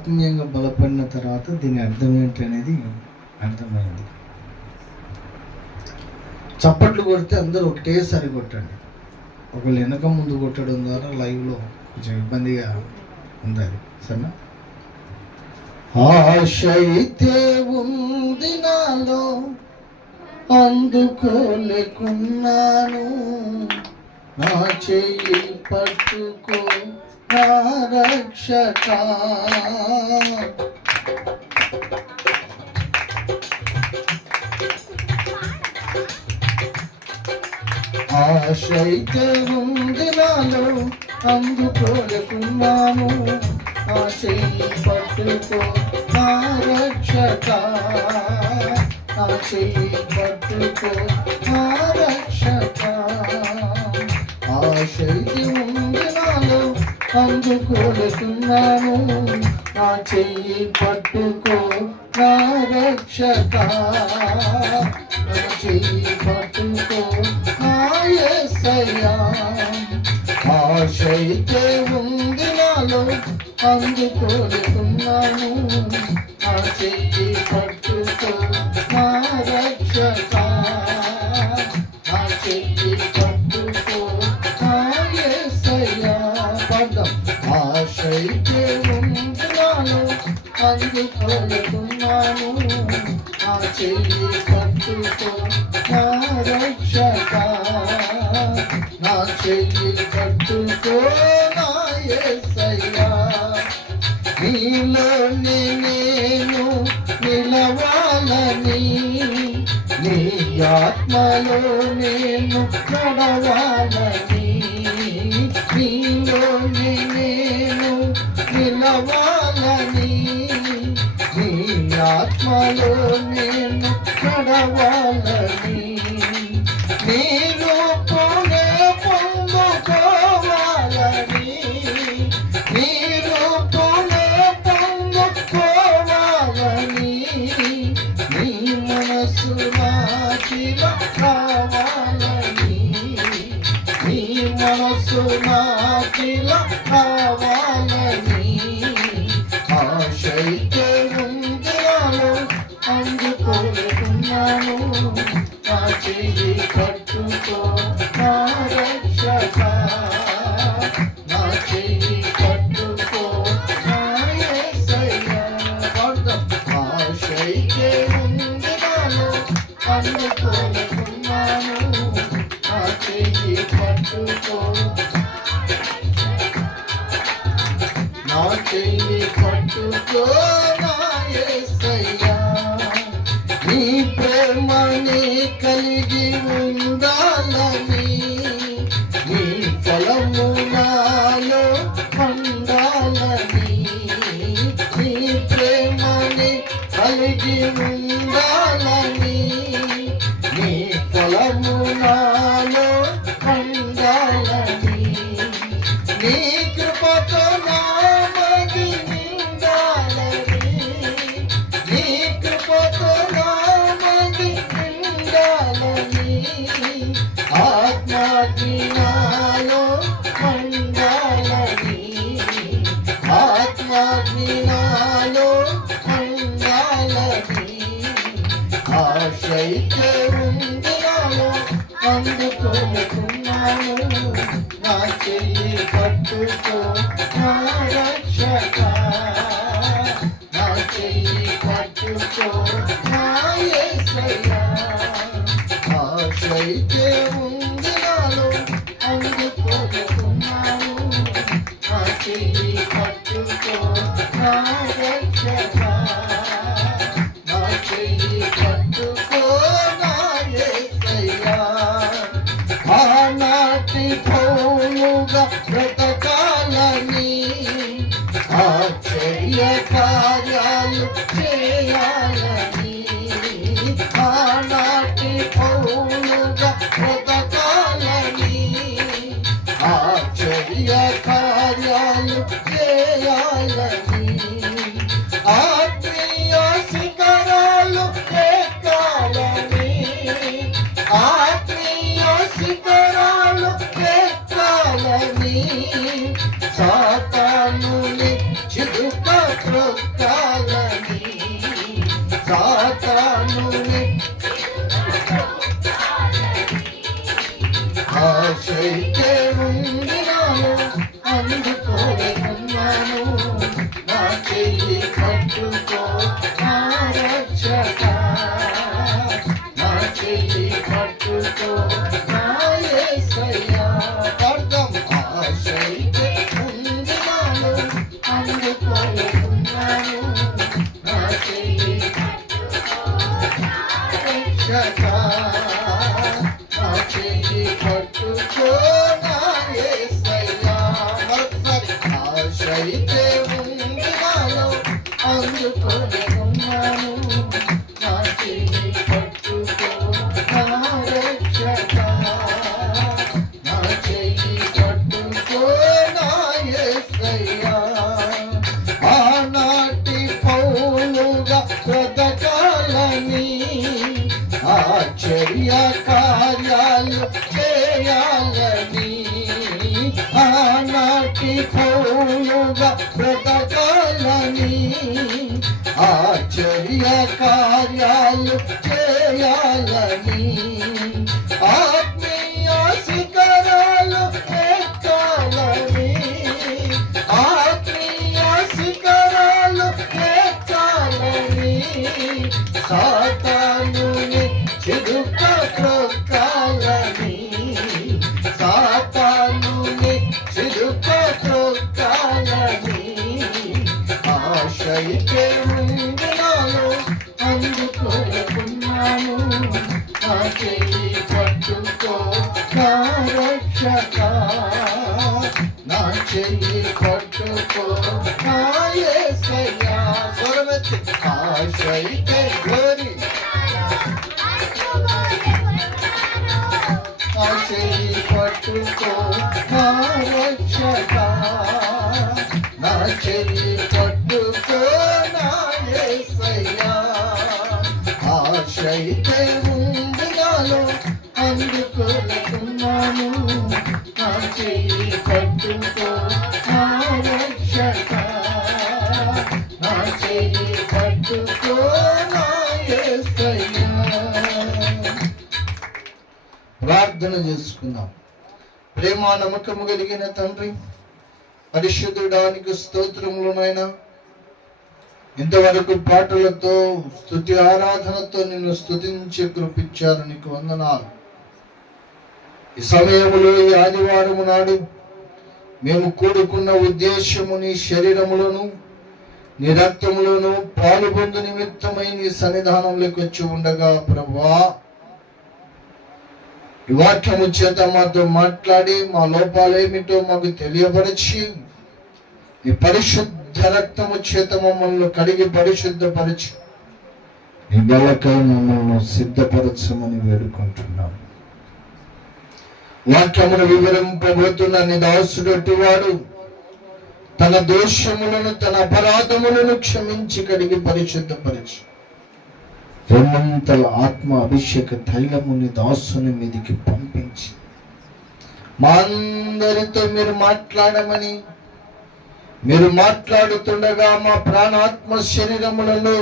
ఆత్మీయంగా బలపడిన తర్వాత దీని అర్థం ఏంటి అనేది అర్థమైంది. చప్పట్లు కొడితే అందరూ ఒకటేసారి కొట్టండి. ఒకళ్ళు వెనక ముందు కొట్టడం ద్వారా లైవ్లో కొంచెం ఇబ్బందిగా ఉంది. అది సరేనా? ఆశ అయితే ఉంది నాలో, అందుకోలేకున్నాను, నా చెయ్యి పట్టుకో నా రక్షక. ఆశ అయితే ఉంది నాలో, అందుకోలేకున్నాను, నా చెయ్యి పట్టుకో నా రక్షక. నా చెయ్యి పట్టుకో నా రక్షక. ఆశ అయితే ఉంది నాలో, అందుకోలేకున్నాను, నా చెయ్యి పట్టుకో నా రక్షక. నా చెయ్యి పట్టుకో నా యేసయ్యా. ఆశ అయితే ఉంది నాలో, అందుకోలేకున్నాను, నా చెయ్యి పట్టుకో నా రక్షక. నా చెయ్యి పట్టుకో నా యేసయ్యా. పాడదాం. ఆశ అయితే ఉంది నాలో, అందుకోలేకున్నాను, నా చెయ్యి పట్టుకో నా రక్షక. నా చెయ్యి పట్టుకో నా యేసయ్యా. నీలోనే నేను నిలవాలని, నీ ఆత్మలో నేను నడవాలని. నీలోనే నేను నిలవాలని, నీ ఆత్మలో నేను నడవాలని. నీ రూపమే పొందుకోవాలని, నీ రూపమే పొందుకోవాలని. నీ మనసు నాకిలా కావాలని, నీ మనసు నాకిలా కావాలని. ఆశ అయితే ఉంది నాలో, అందుకోలేకున్నాను, నా చెయ్యి పట్టుకో నా రక్షక. నా చెయ్యి పట్టుకో నా యేసయ్యా. ఆశ అయితే ఉంది నాలో, అందుకోలేకున్నాను, నా చెయ్యి పట్టుకో నా చెయ్యి పట్టుకో నా యేసయ్యా. నీ ప్రేమని కలిగి ఉండాలని, నీ ఫలము నాలో పండాలని. నీ ప్రేమని కలిగి ఉండాలని, నీ ఫలము నాలో పండాలని. నీ కృపతో నా మది నిండాలని, నీ కృపతో నా మది నిండాలని. ఆత్మాగ్ని నాలో మండాలని, ఆత్మాగ్ని నాలో మండాలని. ఆశ అయితే ఉంది నాలో, అందుకోలేకున్నాను, నా చెయ్యి పట్టుకో నా రక్షక. నా చెయ్యి పట్టుకో నా యేసయ్యా. ఆశ అయితే ఉంది నాలో, అందుకోలేకున్నాను, నా చెయ్యి పట్టుకో నా రక్షక. నా చెయ్యి పట్టుకో నా యేసయ్యా. ఆనాటి పౌలుగా బ్రతకాలని, ఆశ్చర్య కార్యాలు చేయాలని. ఆనాటి పౌలుగా బ్రతకాలని, ఆశ్చర్య కార్యాలు చేయాలని. ఆత్మీయ శిఖరాలు ఎక్కాలని, ఆత్మీయ శిఖరాలు ఎక్కాలని. సాతానుని చిదుక త్రొక్కాలని సాతానుని ఆశైతే ఉంది నాలో అందుకోలేకున్నాను. నా చెయ్యి పట్టుకో నా రక్షక, నా చెయ్యి పట్టుకో నా యేసయ్యా. అర్థం ఆశైతే ఉంది నాలో అందుకోలేకున్నాను. నా చెయ్యి రక్షక, నా చెయ్యి పట్టుకో నా యేసయ్యా. మరొకసారి ఆశైతే ఉంది నాలో అందుకోలేకున్నాను. నా చెయ్యి పట్టుకో నా రక్షక, నా చెయ్యి పట్టుకో నా యేసయ్యా. ఆనాటి పౌలుగా బ్రతకాలని ఆశ్చర్య కార్యాలు చేయాలని, ఆనాటి పౌలుగా బ్రతకాలని ఆశ్చర్య కార్యాలు చేయాలని, ఆత్మీయ శిఖరాలు ఎక్కాలని, ఆత్మీయ శిఖరాలు ఎక్కాలని, సాతానుని చిరుక త్రొక్కాలని, సాతానుని చిరుక త్రొక్కాలని, ఆశైతే ఉంది నాలో అందుకోలేకున్నాను. నా చెయ్యి పట్టుకో నా రక్షక, నా చెయ్యి పట్టుకో నా యేసయ్యా. స్వరమెత్తి ఆశైతే గ్లోరీ, నా చెయ్యి పట్టుకో నా రక్షక, నా చెయ్యి పట్టుకో నా యేసయ్యా. ఆశైతే ఉంది నాలో అందుకోలేకున్నాను. నా చెయ్యి పట్టుకో నా రక్షక, నా చెయ్యి పట్టుకో నా యేసయ్యా. ప్రార్థన చేసుకుందాం. ప్రేమ నమ్మకము కలిగిన తండ్రి, పరిశుద్ధుడానికి స్తోత్రములనైనా ఇంతవరకు పాటలతో స్తుతి ఆరాధనతో నిన్ను స్తుతించే కృపించారు. నీకు వందనాలు. ఈ సమయంలో ఈ ఆదివారము నాడు మేము కూడుకున్న ఉద్దేశము నీ శరీరములోను నీ రక్తములోను పాలుబొందు నిమిత్తమై నీ సన్నిధానంలోకి వచ్చి ఉండగా ప్రభువా, ఈ వాక్యము చేత మాతో మాట్లాడి మా లోపాలేమిటో మాకు తెలియపరిచి నీ పరిశుద్ధ రక్తము చేత మమ్మల్ని కడిగి పరిశుద్ధపరిచి నీ బలకై మమ్మల్ని సిద్ధపరచమని వేడుకుంటున్నాం. వాక్యమును వివరింపబోతున్న నీ దాసుడు వాడు తన దోషములను తన అపరాధములను క్షమించి కడిగి పరిశుద్ధపరిచి రెండంతల ఆత్మ అభిషేక తైలముని దాసుని మీదికి పంపించి మా అందరితో మీరు మాట్లాడమని, మీరు మాట్లాడుతుండగా మా ప్రాణాత్మ శరీరములలో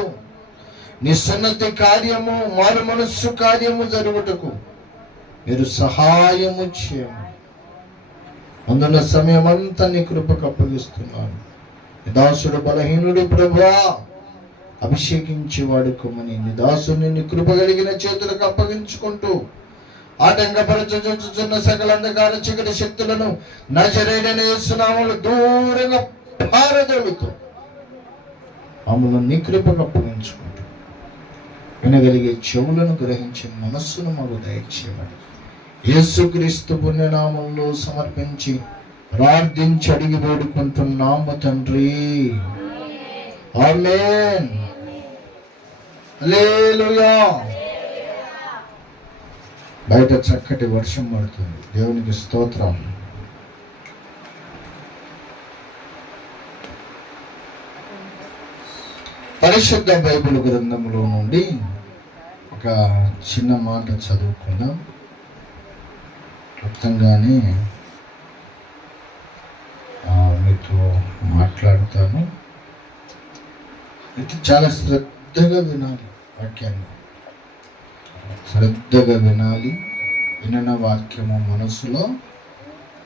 నీ సున్నతి కార్యము మారు మనస్సు కార్యము జరుగుటకు మీరు సహాయము చేయము. అందున్న సమయం అంతా నీ కృపకు అప్పగిస్తున్నాను. దాసుడు బలహీనుడు ప్రభువా, అభిషేకించి వాడుకోమని నీ దాసుని నీ కృప కలిగిన చేతులకు అప్పగించుకుంటూ ఆటంకపరచుచున్న సకల అంధకార చీకటి శక్తులను నజరేయుడైన యేసు నామములో దూరంగా పారదోలుతూ మమ్మల్ని నీ కృపకు అప్పగించుకుంటూ వినగలిగే చెవులను గ్రహించే మనస్సును మాకు దయచేయమని యేసుక్రీస్తు పుణ్యనామంలో సమర్పించి ప్రార్థించి అడిగి వేడుకుంటున్నాము తండ్రి. ఆమేన్. హల్లెలూయా. బయట చక్కటి వర్షం పడుతుంది. దేవునికి స్తోత్రం. పరిశుద్ధ బైబిల్ గ్రంథంలో నుండి ఒక చిన్న మాట చదువుకుందాం. క్లుప్తంగానే మీతో మాట్లాడతాను. అయితే చాలా శ్రద్ధగా వినాలి వాక్యాన్ని, శ్రద్ధగా వినాలి. వినన వాక్యము మనసులో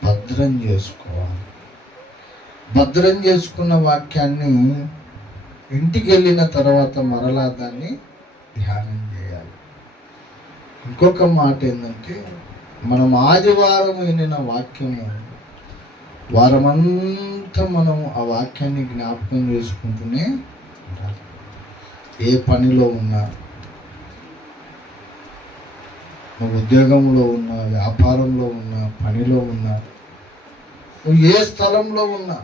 భద్రం చేసుకోవాలి. భద్రం చేసుకున్న వాక్యాన్ని ఇంటికి వెళ్ళిన తర్వాత మరలా దాన్ని ధ్యానం చేయాలి. ఇంకొక మాట ఏంటంటే, మనం ఆదివారం వినిన వాక్యము వారమంతా మనం ఆ వాక్యాన్ని జ్ఞాపకం చేసుకుంటూనే ఉండాలి. ఏ పనిలో ఉన్నా, నువ్వు ఉద్యోగంలో ఉన్నా, వ్యాపారంలో ఉన్నా, పనిలో ఉన్నా, నువ్వు ఏ స్థలంలో ఉన్నా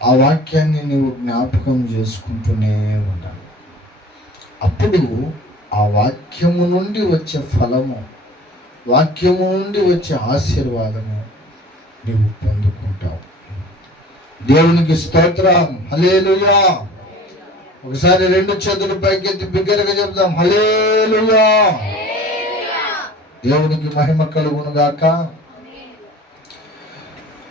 ఆ వాక్యాన్ని నువ్వు జ్ఞాపకం చేసుకుంటూనే ఉండాలి. అప్పుడు ఆ వాక్యము నుండి వచ్చే ఫలము, వాక్యము నుండి వచ్చే ఆశీర్వాదము నీవు పొందుకుంటావు. దేవునికి స్తోత్రం, హల్లెలూయా. ఒకసారి 2 చేతులు పైకెత్తి బిగ్గరగా చెప్దాం, హల్లెలూయా. దేవునికి మహిమ కలుగును గాక.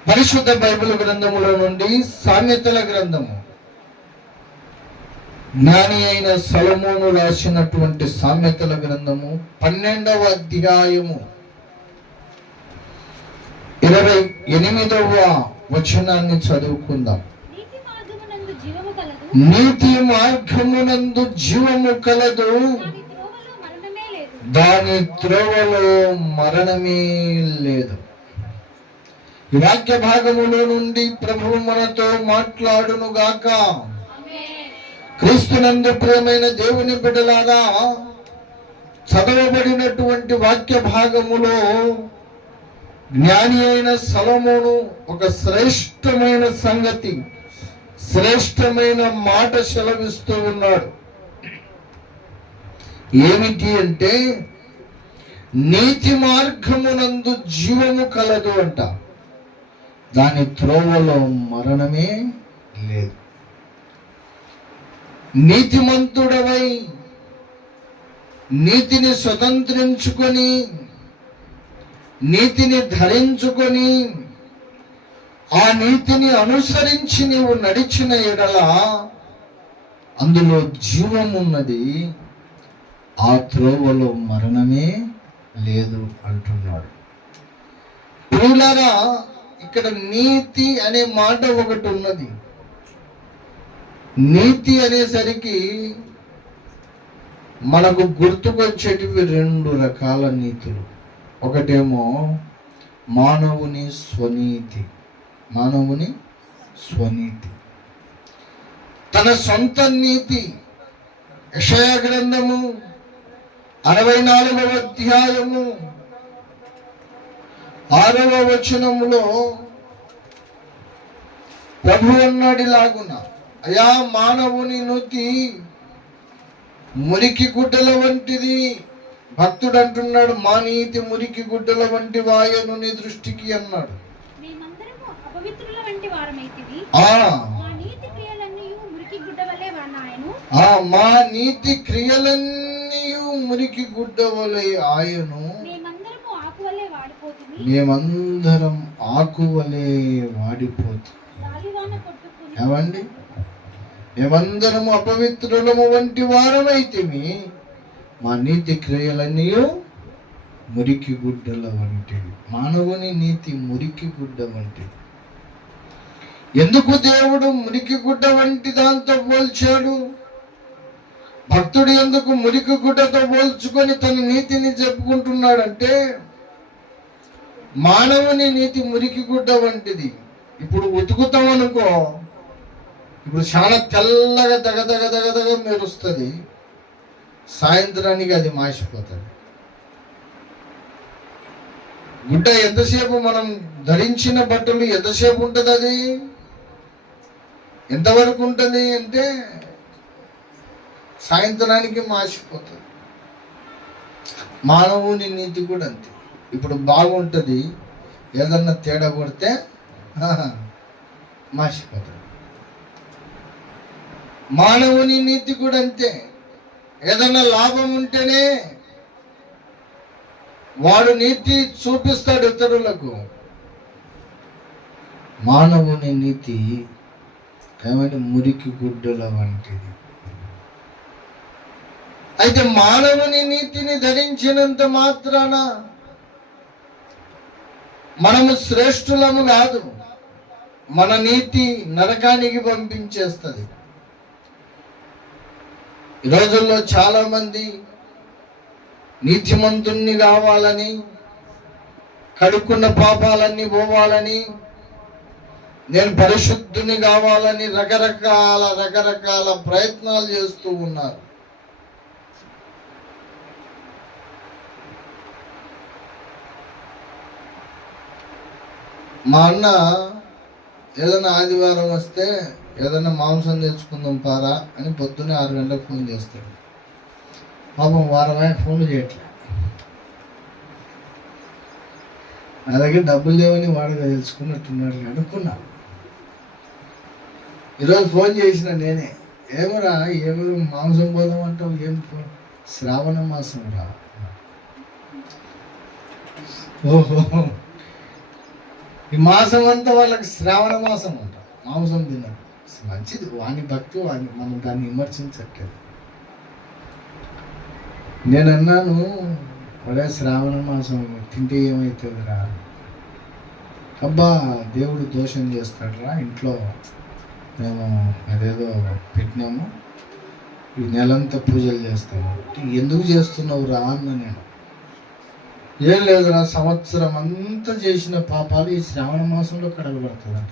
పరిశుద్ధ బైబిల్ గ్రంథములో నుండి సామెతల గ్రంథము, జ్ఞాని అయిన సొలొమోను రాసినటువంటి సామెతల గ్రంథము 12వ అధ్యాయము 28వ వచనాన్ని చదువుకుందాం. నీతి మార్గమునందు జీవము కలదు, దాని త్రోవలో మరణమే లేదు. ఈ వాక్య భాగములో నుండి ప్రభువు మనతో మాట్లాడును గాక. క్రీస్తునందు ప్రియమైన దేవుని బిడ్డలారా, చదవబడినటువంటి వాక్య భాగములో జ్ఞాని అయిన సొలొమోను ఒక శ్రేష్టమైన సంగతి, శ్రేష్టమైన మాట సెలవిస్తూ ఉన్నాడు. ఏమిటి అంటే, నీతి మార్గమునందు జీవము కలదు అంట, దాని త్రోవలో మరణమే లేదు. నీతిమంతుడవై నీతిని స్వతంత్రించుకొని, నీతిని ధరించుకొని, ఆ నీతిని అనుసరించి నీవు నడిచిన ఎడల అందులో జీవమున్నది, ఆ త్రోవలో మరణమే లేదు అంటున్నాడు. ప్రియులారా, ఇక్కడ నీతి అనే మాట ఒకటి ఉన్నది. నీతి అనేసరికి మనకు గుర్తుకొచ్చేటివి 2 రకాల నీతులు. ఒకటేమో మానవుని స్వనీతి, మానవుని స్వనీతి, తన సొంత నీతి. యెషయా గ్రంథము 64వ అధ్యాయము 6వ వచనములో ప్రభు అన్నాడిలాగున, అయా మానవుని నీతి మురికి గుడ్డల వంటిది. భక్తుడు అంటున్నాడు, మా నీతి మురికి గుడ్డల వంటి వాయను నీ దృష్టికి అన్నాడు. మా నీతి క్రియలన్నీ మురికి గుడ్డ వలె ఆయను, మేమందరం ఆకు వలె వాడిపోతుంది. ఏమండి, మేమందరము అపవిత్రులము వంటి వారమైతిమి, మా నీతి క్రియలన్నీ మురికి గుడ్డల వంటివి. మానవుని నీతి మురికి గుడ్డ వంటివి. ఎందుకు దేవుడు మురికి గుడ్డ వంటి దాంతో పోల్చాడు? భక్తుడు ఎందుకు మురికి గుడ్డతో పోల్చుకొని తన నీతిని చెప్పుకుంటున్నాడంటే, మానవుని నీతి మురికి గుడ్డ వంటిది. ఇప్పుడు ఉతుకుతాం అనుకో, ఇప్పుడు చాలా తెల్లగా దగదగ మెరుస్తుంది, సాయంత్రానికి అది మాసిపోతుంది. గుడ్డ ఎంతసేపు, మనం ధరించిన బట్టలు ఎంతసేపు ఉంటుంది, అది ఎంతవరకు ఉంటుంది అంటే సాయంత్రానికి మాసిపోతుంది. మానవుని నీతి కూడా అంతే. ఇప్పుడు బాగుంటుంది, ఏదన్నా తేడా కొడితే మాసిపోతుంది. మానవుని నీతి కూడా అంతే. ఏదన్నా లాభం ఉంటేనే వాడు నీతి చూపిస్తాడు ఇతరులకు. మానవుని నీతి ఏమంటే మురికి గుడ్డల వంటిది. అయితే మానవుని నీతిని ధరించినంత మాత్రాన మనము శ్రేష్ఠులము కాదు. మన నీతి నరకానికి పంపించేస్తుంది. ఈ రోజుల్లో చాలా మంది నీతిమంతుణ్ణి కావాలని, కడుక్కున్న పాపాలన్నీ పోవాలని, నేను పరిశుద్ధుని కావాలని రకరకాల ప్రయత్నాలు చేస్తూ ఉన్నారు. మా అన్న ఏదైనా ఆదివారం వస్తే ఏదైనా మాంసం తెచ్చుకుందాం పారా అని పొద్దున్నే 6 గంటలకు ఫోన్ చేస్తాడు. పాపం వారమే ఫోన్లు చేయట్లే. నా దగ్గర డబ్బులు లేవని వాడుగా తెలుసుకున్నట్టున్నాడు అనుకున్నా. ఈరోజు ఫోన్ చేసిన నేనే, ఏమరా ఎవరు మాంసం పోదాం అంటావు, ఏం శ్రావణ మాసం రా. ఓహో, ఈ మాసం అంతా వాళ్ళకి శ్రావణ మాసం అంట, మాంసం తినరు. మంచిది, వాని భక్తి వాని, మనం దాన్ని విమర్శించట్లేదు. నేను అన్నాను, ఒరే శ్రావణ మాసం తింటే ఏమవుతుంది రా. అబ్బా దేవుడు దోషం చేస్తాడు రా, ఇంట్లో మేము అదేదో పెట్టినాము, ఈ నెలంతా పూజలు చేస్తాము. ఎందుకు చేస్తున్నావు రా అన్న. నేను ఏం లేదురా, సంవత్సరం అంతా చేసిన పాపాలు ఈ శ్రావణ మాసంలో కడగబడుతుందంట.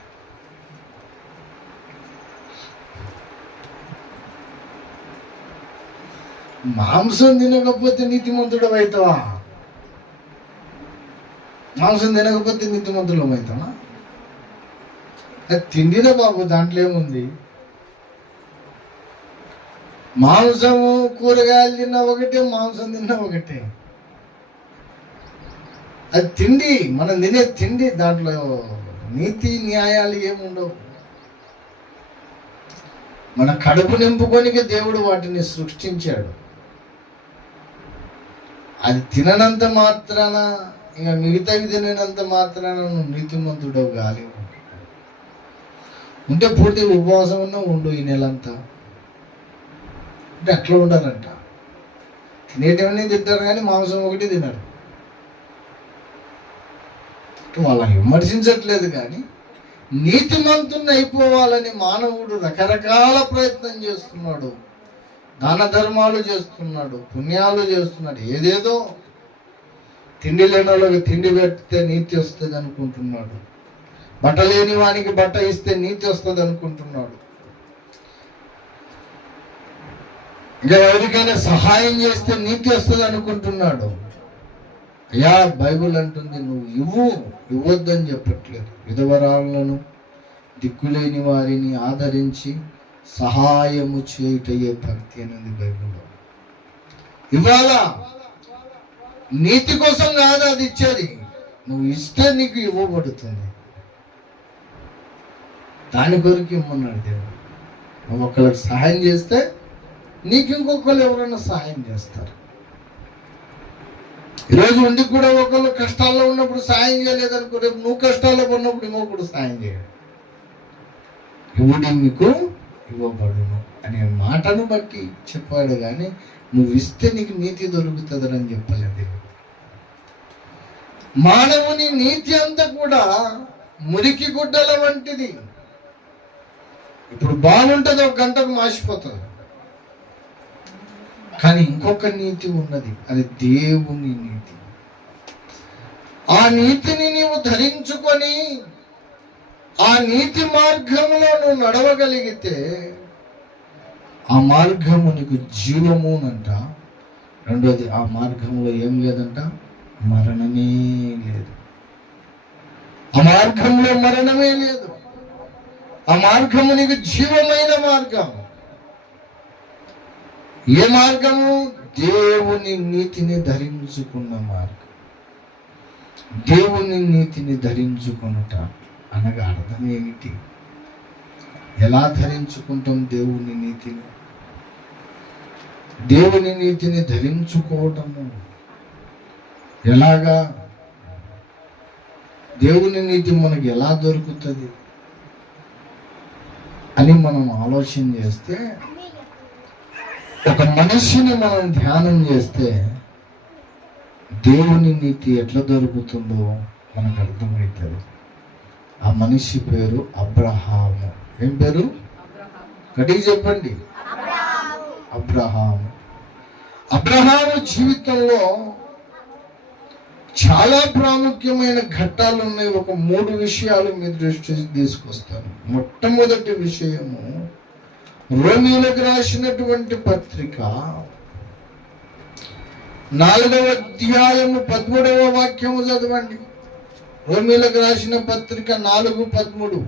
మాంసం తినకపోతే నీతిమంతుడు అవుతావా? మాంసం తినకపోతే నీతిమంతుడు అవుతావా? అది తిండిరా బాబు, దాంట్లో ఏముంది? మాంసము కూరగాయలు తిన్నా ఒకటే, మాంసం తిన్నా ఒకటే. అది తిండి, మనం తినే తిండి, దాంట్లో నీతి న్యాయాలు ఏముండవు. మన కడుపు నింపుకొనికే దేవుడు వాటిని సృష్టించాడు. అది తిననంత మాత్రాన, ఇక మిగతావి తిననంత మాత్రాన నువ్వు నీతిమంతుడవు కాలేవు. ఉంటే పూర్తి ఉపవాసం ఉన్నా ఉండు ఈ నెలంతా. అంటే అట్లా ఉండాలంట. తినేటివన్నీ తింటారు కానీ మాంసం ఒకటి తినరు. వాళ్ళని విమర్శించట్లేదు, కానీ నీతిమంతుని అయిపోవాలని మానవుడు రకరకాల ప్రయత్నం చేస్తున్నాడు. దాన ధర్మాలు చేస్తున్నాడు, పుణ్యాలు చేస్తున్నాడు, ఏదేదో. తిండి లేని వాళ్ళకి తిండి పెడితే నీతి వస్తుంది అనుకుంటున్నాడు. బట్ట లేని వానికి బట్ట ఇస్తే నీతి వస్తుంది అనుకుంటున్నాడు. ఇంకా ఎవరికైనా సహాయం చేస్తే నీతి వస్తుంది అనుకుంటున్నాడు. అయ్యా బైబిల్ అంటుంది, నువ్వు ఇవ్వద్దని చెప్పట్లేదు. విధవరాలను, దిక్కులేని వారిని ఆదరించి సహాయము చేయుటయే భక్తి అనేది బైబిల్లో. ఇవ్వాలా, నీతి కోసం కాదు అది ఇచ్చేది. నువ్వు ఇస్తే నీకు ఇవ్వబడుతుంది. దాని కొరకు ఇమ్మన్నాడు దేవుడు. నువ్వు ఒకళ్ళకి సహాయం చేస్తే నీకు ఇంకొకళ్ళు ఎవరైనా సహాయం చేస్తారు. ఈరోజు ఉండి కూడా ఒకళ్ళు కష్టాల్లో ఉన్నప్పుడు సాయం చేయలేదనుకో, రేపు నువ్వు కష్టాల్లో ఉన్నప్పుడు ఇంకొకడు సాయం చేయడు. ఇవ్వడం నీకు ఇవ్వబడును అనే మాటను బట్టి చెప్పాడు, కానీ నువ్వు ఇస్తే నీకు నీతి దొరుకుతుందని చెప్పలేదు. మానవుని నీతి అంతా కూడా మురికి గుడ్డల వంటిది. ఇప్పుడు బాగుంటుంది, 1 గంటకు మాసిపోతుంది. కానీ ఇంకొక నీతి ఉన్నది, అది దేవుని నీతి. ఆ నీతిని నీవు ధరించుకొని ఆ నీతి మార్గంలో నువ్వు నడవగలిగితే ఆ మార్గము నీకు జీవము అంట. రెండోది, ఆ మార్గంలో ఏం లేదంట, మరణమే లేదు. ఆ మార్గంలో మరణమే లేదు. ఆ మార్గము నీకు జీవమైన మార్గం. ఏ మార్గము? దేవుని నీతిని ధరించుకున్న మార్గం. దేవుని నీతిని ధరించుకున్నట అనగా అర్థం ఏమిటి? ఎలా ధరించుకుంటాం దేవుని నీతిని? దేవుని నీతిని ధరించుకోవటము ఎలాగా? దేవుని నీతి మనకి ఎలా దొరుకుతుంది? అని మనం ఆలోచన చేస్తే, ఒక మనిషిని మనం ధ్యానం చేస్తే దేవుని నీతి ఎట్లా దొరుకుతుందో మనకు అర్థమవుతుంది. ఆ మనిషి పేరు అబ్రహాము. ఏం పేరు? గట్టిగా చెప్పండి. అబ్రహాము. అబ్రహాము జీవితంలో చాలా ప్రాముఖ్యమైన ఘట్టాలు ఉన్నాయి. ఒక 3 విషయాలు మీ దృష్టికి తీసుకొస్తాను. మొట్టమొదటి విషయము, రోమీయులకు రాసినటువంటి పత్రిక 4వ అధ్యాయము 13వ వాక్యము చదవండి. రోమీయులకు రాసిన పత్రిక 4:13.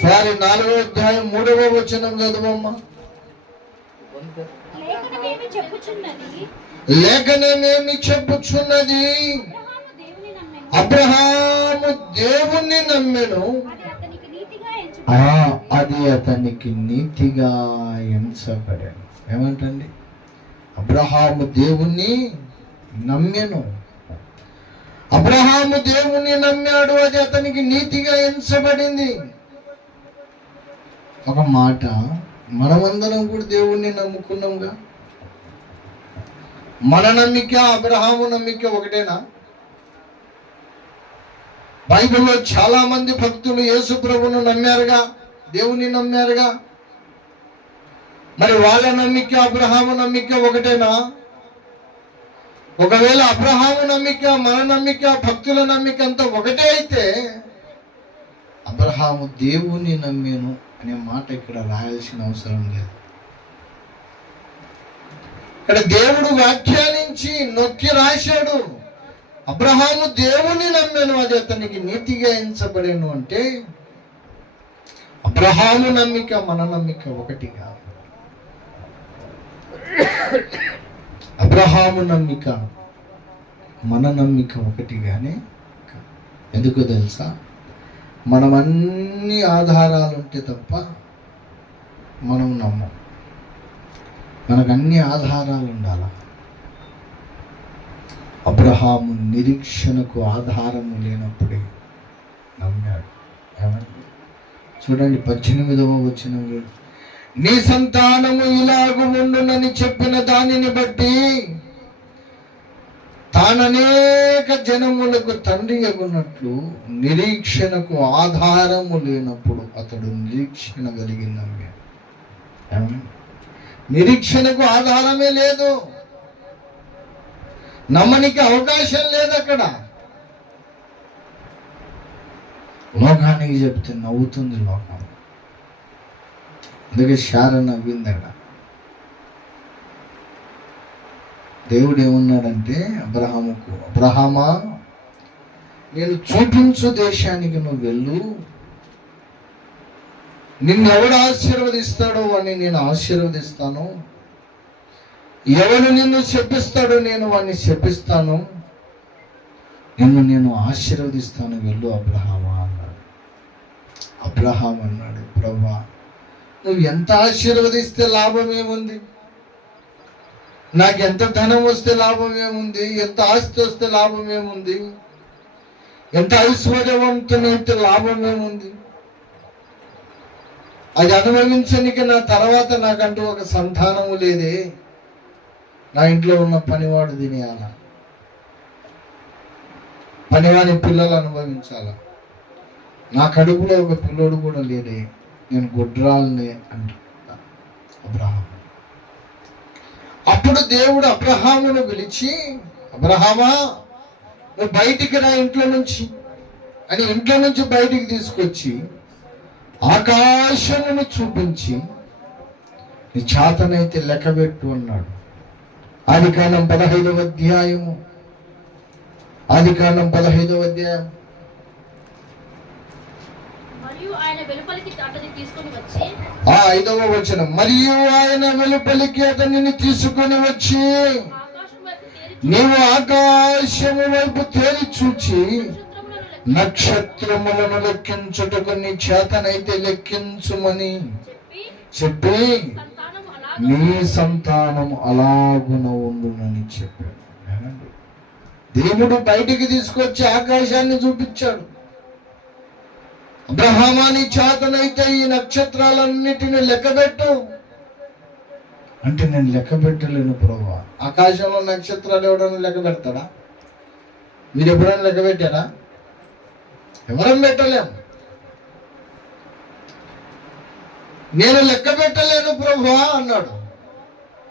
సారీ, 4వ అధ్యాయం 3వ వచనం చదవమ్మా. లేఖనమేమి చెప్పుచున్నది? అబ్రహాము దేవుణ్ణి నమ్మెను, అది అతనికి నీతిగా ఎంచబడెను. ఏమంటండి? అబ్రహాము దేవుణ్ణి నమ్మెను. అబ్రహాము దేవుణ్ణి నమ్మాడు, అది అతనికి నీతిగా ఎంచబడింది. ఒక మాట, మనమందరం కూడా దేవుణ్ణి నమ్ముకున్నాంగా. మన నమ్మిక అబ్రహాము నమ్మిక ఒకటేనా? బైబిల్లో చాలా మంది భక్తులు యేసు ప్రభువును నమ్మారుగా, దేవుని నమ్మారుగా. మరి వాళ్ళ నమ్మిక అబ్రహాము నమ్మిక ఒకటేనా? ఒకవేళ అబ్రహాము నమ్మిక, మన నమ్మిక, భక్తుల నమ్మిక అంతా ఒకటే అయితే, అబ్రహాము దేవుని నమ్మాను అనే మాట ఇక్కడ రాయాల్సిన అవసరం లేదు. ఇక్కడ దేవుడు వ్యాఖ్యానించి నొక్కి రాశాడు, అబ్రహాము దేవుని నమ్మాను, అది అతనికి నీతిగా ఎంచబడేను. అంటే అబ్రహాము నమ్మిక మన నమ్మిక ఒకటి కాదు. అబ్రహాము నమ్మిక మన నమ్మిక ఒకటిగానే. ఎందుకు తెలుసా? మనం అన్ని ఆధారాలు ఉంటే తప్ప మనం నమ్మం. మనకు అన్ని ఆధారాలు ఉండాలి. అబ్రహాము నిరీక్షణకు ఆధారము లేనప్పుడే నమ్మాడు. ఏమండి? చూడండి 18వ వచనంలో, నీ సంతానము ఇలాగు ఉండునని చెప్పిన దానిని బట్టి తాననేక జనములకు తండ్రి అగున్నట్లు నిరీక్షణకు ఆధారము లేనప్పుడు అతడు నిరీక్షణ కలిగి నమ్మాడు. నిరీక్షణకు ఆధారమే లేదు, నమ్మనికి అవకాశం లేదు. అక్కడ లోకానికి చెప్తే నవ్వుతుంది లోకం. అందుకే శార నవ్విందట. దేవుడు ఏమన్నాడంటే అబ్రహాముకు, అబ్రహామా, నేను చూపించు దేశానికి నువ్వు వెళ్ళు, నిన్నెవడు ఆశీర్వదిస్తాడో వాడిని నేను ఆశీర్వదిస్తాను, ఎవడు నిన్ను శపిస్తాడో నేను వాడిని శపిస్తాను, నిన్ను నేను ఆశీర్వదిస్తాను, వెళ్ళు అబ్రహామా అన్నాడు. అబ్రహాం అన్నాడు, ప్రభువా, నువ్వు ఎంత ఆశీర్వదిస్తే లాభం ఏముంది? నాకు ఎంత ధనం వస్తే లాభం ఏముంది? ఎంత ఆస్తి వస్తే లాభం ఏముంది? ఎంత ఐశ్వర్యవంతునైతే లాభం ఏముంది? అది అనుభవించడానికి నా తర్వాత నాకంటూ ఒక సంతానము లేదే. నా ఇంట్లో ఉన్న పనివాడు తినేయాల, పనివాని పిల్లలు అనుభవించాల, నా కడుపులో ఒక పిల్లోడు కూడా లేదే, నేను గుడ్రాల్ని అంటా అబ్రహాం. అప్పుడు దేవుడు అబ్రహామును పిలిచి, అబ్రహామా, నువ్వు బయటికి రా ఇంట్లో నుంచి అని ఇంట్లో నుంచి బయటికి తీసుకొచ్చి ఆకాశమును చూపించి నీ చేతనైతే లెక్కబెట్టు అన్నాడు. ఆదికాండం 15వ అధ్యాయము, ఆదికాండం 15వ అధ్యాయం 5వ వచనం. మరియు ఆయన వెలుపలికి అతనిని తీసుకొని వచ్చి నీవు ఆకాశము వైపు తేరి చూచి నక్షత్రములను లెక్కించుటకు నీ చేతనైతే లెక్కించుమని చెప్పి నీ సంతానం అలాగున ఉండునని చెప్పాడు. దేవుడు బయటికి తీసుకొచ్చి ఆకాశాన్ని చూపించాడు. అబ్రహామాని చేతనైతే ఈ నక్షత్రాలన్నిటిని లెక్కబెట్టు అంటే, నేను లెక్క పెట్టలేను ప్రభువా. ఆకాశంలో నక్షత్రాలు ఎవడన్నా లెక్క పెడతాడా? మీరు ఎప్పుడైనా లెక్క పెట్టారా? ఎవరం పెట్టలేము. నేను లెక్క పెట్టలేను ప్రభువా అన్నాడు.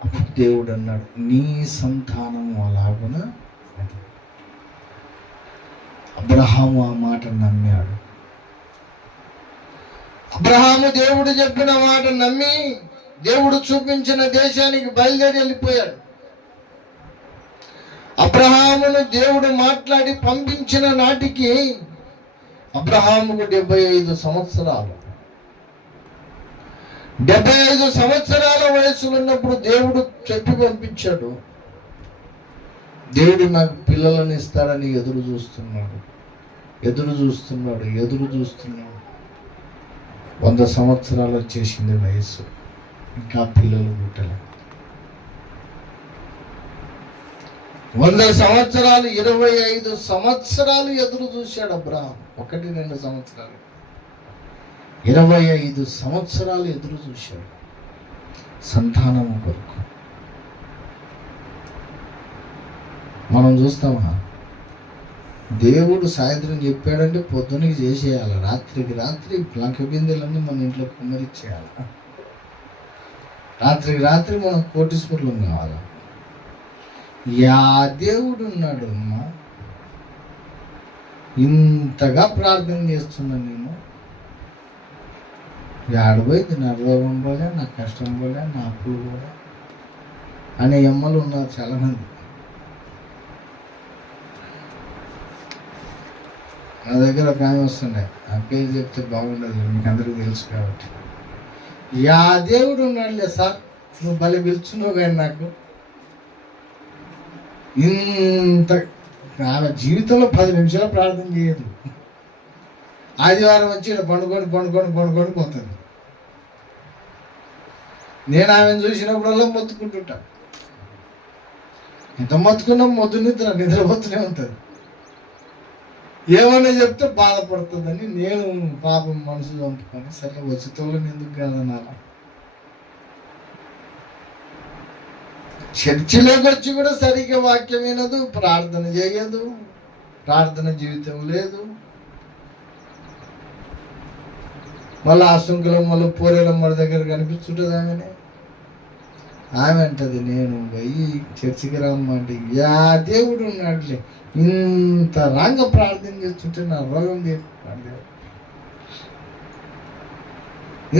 అప్పుడు దేవుడు అన్నాడు, నీ సంతానం అలాగున. అబ్రహాము ఆ మాట నమ్మాడు. అబ్రహాము దేవుడు చెప్పిన మాట నమ్మి దేవుడు చూపించిన దేశానికి బయలుదేరి వెళ్ళిపోయాడు. అబ్రహామును దేవుడు మాట్లాడి పంపించిన నాటికి అబ్రహాముకు 75 సంవత్సరాలు. 75 సంవత్సరాల వయసులో ఉన్నప్పుడు దేవుడు చెప్పి పంపించాడు. దేవుడు నాకు పిల్లలను ఇస్తాడని ఎదురు చూస్తున్నాడు. 100 సంవత్సరాలు వచ్చేసింది వయసు, ఇంకా పిల్లలు పుట్టలే. 100 సంవత్సరాలు 25 సంవత్సరాలు ఎదురు చూశాడు అబ్రహాం. 1-2 సంవత్సరాలు 25 సంవత్సరాలు ఎదురు చూశాడు సంతానము కొరకు. మనం చూస్తామా? దేవుడు సాయంత్రం చెప్పాడంటే పొద్దునకి చేసేయాలి, రాత్రికి రాత్రి లంక బిందెలన్నీ మన ఇంట్లో కుమ్మరిచ్చేయాలి, రాత్రికి రాత్రి మనం కోటీశ్వరులం కావాలి. యా దేవుడు ఉన్నాడు అమ్మా, ఇంతగా ప్రార్థన చేస్తున్నాను నేను. ఆడపోయింది, నా రోగం పోలే, నా కష్టం పోలే, నా అప్పులు పోలే అనే అమ్మలు ఉన్నారు చాలామంది. నా దగ్గర ఒక ఆమె వస్తున్నాయి, ఆ పేరు చెప్తే బాగుండదు, మీకు అందరికీ తెలుసు కాబట్టి. యా దేవుడు ఉన్నాడులే సార్, నువ్వు భలే పిలుచున్నావు కానీ నాకు ఇంత. ఆమె జీవితంలో 10 నిమిషాలు ప్రార్థన చేయదు. ఆదివారం వచ్చి ఇక్కడ పండుకొని పోతుంది. నేను ఆమెను చూసినప్పుడల్లా మొత్తుకుంటుంటా. ఎంత మొత్తుకున్నా నిద్రపోతూనే ఉంటుంది. ఏమన్నా చెప్తే బాధపడుతుందని నేను పాపం మనసు చంపుకొని, సరే వచ్చేతోళ్ళని ఎందుకు కాదనాల. చర్చిలోకి వచ్చి కూడా సరిగ్గా వాక్యం వినదు, ప్రార్థన చేయదు, ప్రార్థన జీవితం లేదు. మళ్ళీ అసుంకులమ్మలు పోరేలమ్మల దగ్గర కనిపిస్తుంటుంది ఆమె అంటది, నేను పోయి చర్చికి రమ్మంటే యా దేవుడు ఉన్నాడులే, ఇంత రాంగ ప్రార్థన చేస్తుంటే నా రోగం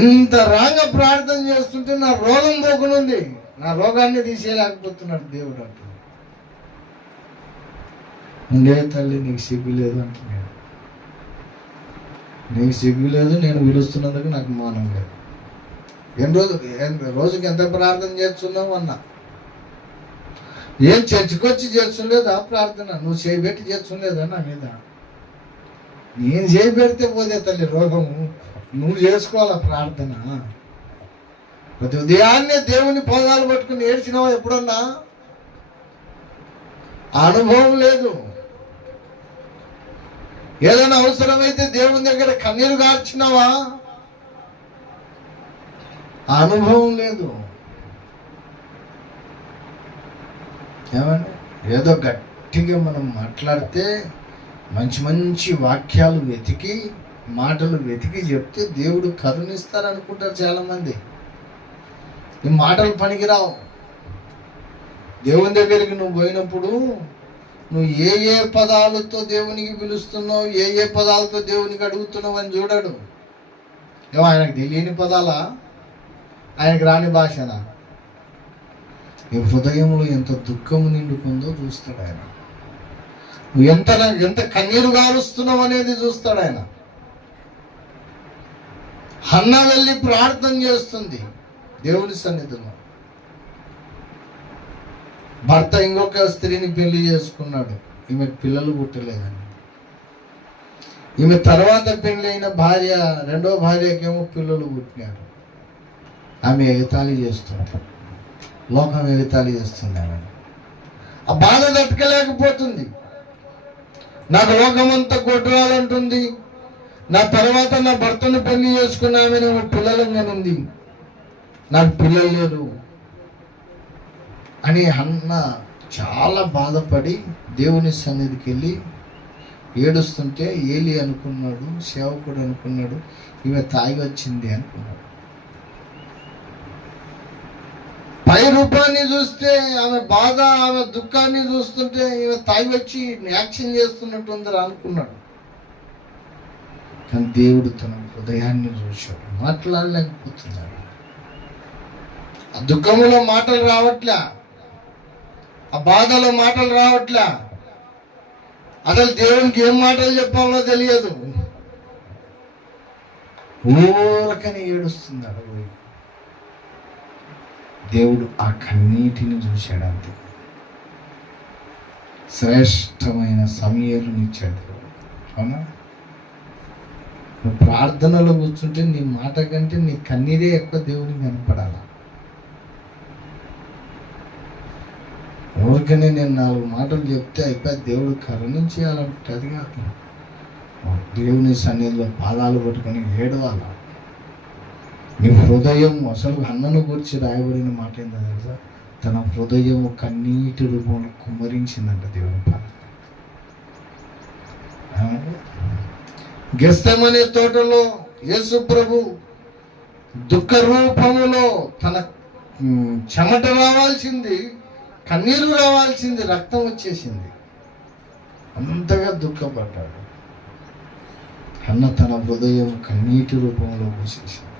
ఇంత రాంగ ప్రార్థన చేస్తుంటే నా రోగం పోకునుంది, నా రోగాన్ని తీసేయలేకపోతున్నాడు దేవుడు అంటున్నాడు. ఉండే తల్లి నీకు సిగ్గు లేదు అంటున్నాడు. నీకు సిగ్గు లేదు, నేను పిలుస్తున్నందుకు నాకు మానం లేదు. రోజుకి ఎంత ప్రార్థన చేస్తున్నావు అన్నా. ఏం చర్చకొచ్చి చేస్తుండేదా ప్రార్థన? నువ్వు చేయబెట్టి చేస్తుండేదా నా మీద? నేను చేయబెడితే పోతే తల్లి రోగము, నువ్వు చేసుకోవాలా ప్రార్థన. ప్రతి ఉదయాన్నే దేవుని పాదాలు పట్టుకుని ఏడ్చినావా ఎప్పుడన్నా? అనుభవం లేదు. ఏదైనా అవసరమైతే దేవుని దగ్గర కన్నీరు గార్చినావా? అనుభవం లేదు. ఏమండి, ఏదో గట్టిగా మనం మాట్లాడితే మంచి మంచి వాక్యాలు వెతికి, మాటలు వెతికి చెప్తే దేవుడు కరుణిస్తారనుకుంటారు చాలామంది. ఈ మాటలు పనికిరావు. దేవుని దగ్గరికి నువ్వు పోయినప్పుడు నువ్వు ఏ పదాలతో దేవునికి పిలుస్తున్నావు, ఏ పదాలతో దేవునికి అడుగుతున్నావు అని చూడడు. ఏమో ఆయనకు తెలియని పదాలా, ఆయనకు రాని భాషనా? నీ హృదయంలో ఎంత దుఃఖము నిండుకుందో చూస్తాడు ఆయన. నువ్వు ఎంత కన్నీరు గారుస్తున్నావు అనేది చూస్తాడు ఆయన. హన్నా వెళ్ళి ప్రార్థన చేస్తుంది దేవుని సన్నిధిలో. భర్త ఇంకొక స్త్రీని పెళ్లి చేసుకున్నాడు, ఈమెకు పిల్లలు పుట్టలేదని. ఈమె తర్వాత పెళ్లి అయిన భార్య, రెండో భార్యకేమో పిల్లలు పుట్టినారు. ఆమె ఎగతాళి చేస్తుంది, లోకం ఎగతాళి చేస్తుంది. ఆమె ఆ బాధ తట్టుకోలేకపోతుంది. నాకు లోకమంతా కొట్టుకోవాలంటుంది, నా తర్వాత నా భర్తను పెళ్లి చేసుకున్నామే, పిల్లలు కనింది, నాకు పిల్లలు లేరు అని అన్న చాలా బాధపడి దేవుని సన్నిధికి వెళ్ళి ఏడుస్తుంటే ఏలి అనుకున్నాడు, సేవకుడు అనుకున్నాడు ఈమె తాగి వచ్చింది అనుకున్నాడు. పై రూపాన్ని చూస్తే ఆమె బాధ, ఆమె దుఃఖాన్ని చూస్తుంటే ఈమె తాగి వచ్చి యాక్షన్ చేస్తున్నట్టు అనుకున్నాడు. కానీ దేవుడు తన హృదయాన్ని చూశాడు, మాట్లాడలేకపోతున్నాడు. ఆ దుఃఖములో మాటలు రావట్లే, ఆ బాధలో మాటలు రావట్లే, అసలు దేవునికి ఏం మాటలు చెప్పాలో తెలియదు. ఊరకని ఏడుస్తున్నాడు. దేవుడు ఆ కన్నీటిని చూశాడు. అంతే, శ్రేష్టమైన సమయాలనిచ్చాడు దేవుడు. అవునా? నువ్వు ప్రార్థనలో కూర్చుంటే నీ మాట కంటే నీ కన్నీరే ఎక్కువ దేవునికి కనపడాల. ఊరికనే నేను 4 మాటలు చెప్తే అయిపోయి దేవుడు కరుణించేయాలంటే అది కాదు. దేవుని సన్నిధిలో పాదాలు పట్టుకొని ఏడవాల. నీ హృదయం, అసలు అన్నను గురించి రాయబడిన మాట ఏంటో తెలుసా? తన హృదయం కన్నీటి రూపంలో కుమ్మరించిందంట దేవుని పాదాలు. గెత్సెమనే తోటలో యేసు ప్రభు దుఃఖ రూపములో తన చెమట రావాల్సింది, కన్నీరు రావాల్సింది, రక్తం వచ్చేసింది. అంతగా దుఃఖపడ్డాడు. అన్న తన హృదయం కన్నీటి రూపంలో పోసేసింది.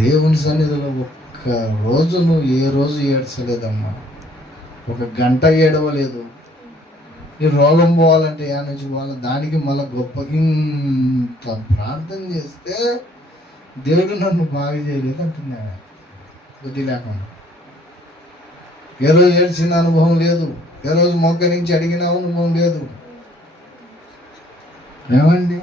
దేవుని సన్నిధిలో ఒక్క రోజు నువ్వు ఏ రోజు ఏడ్చలేదమ్మా, 1 గంట ఏడవలేదు. ఈ రోగం పోవాలంటే యా నుంచి పోవాలి, దానికి మళ్ళీ గొప్ప ఇంత ప్రార్థన చేస్తే దేవుడు నన్ను బాగా చేయలేదు అంటున్నాడు. బుద్ధి లేకుండా ఏ రోజు ఏడ్చిన అనుభవం లేదు, ఏ రోజు మోకరించి అడిగిన అనుభవం లేదు. ఏమండి,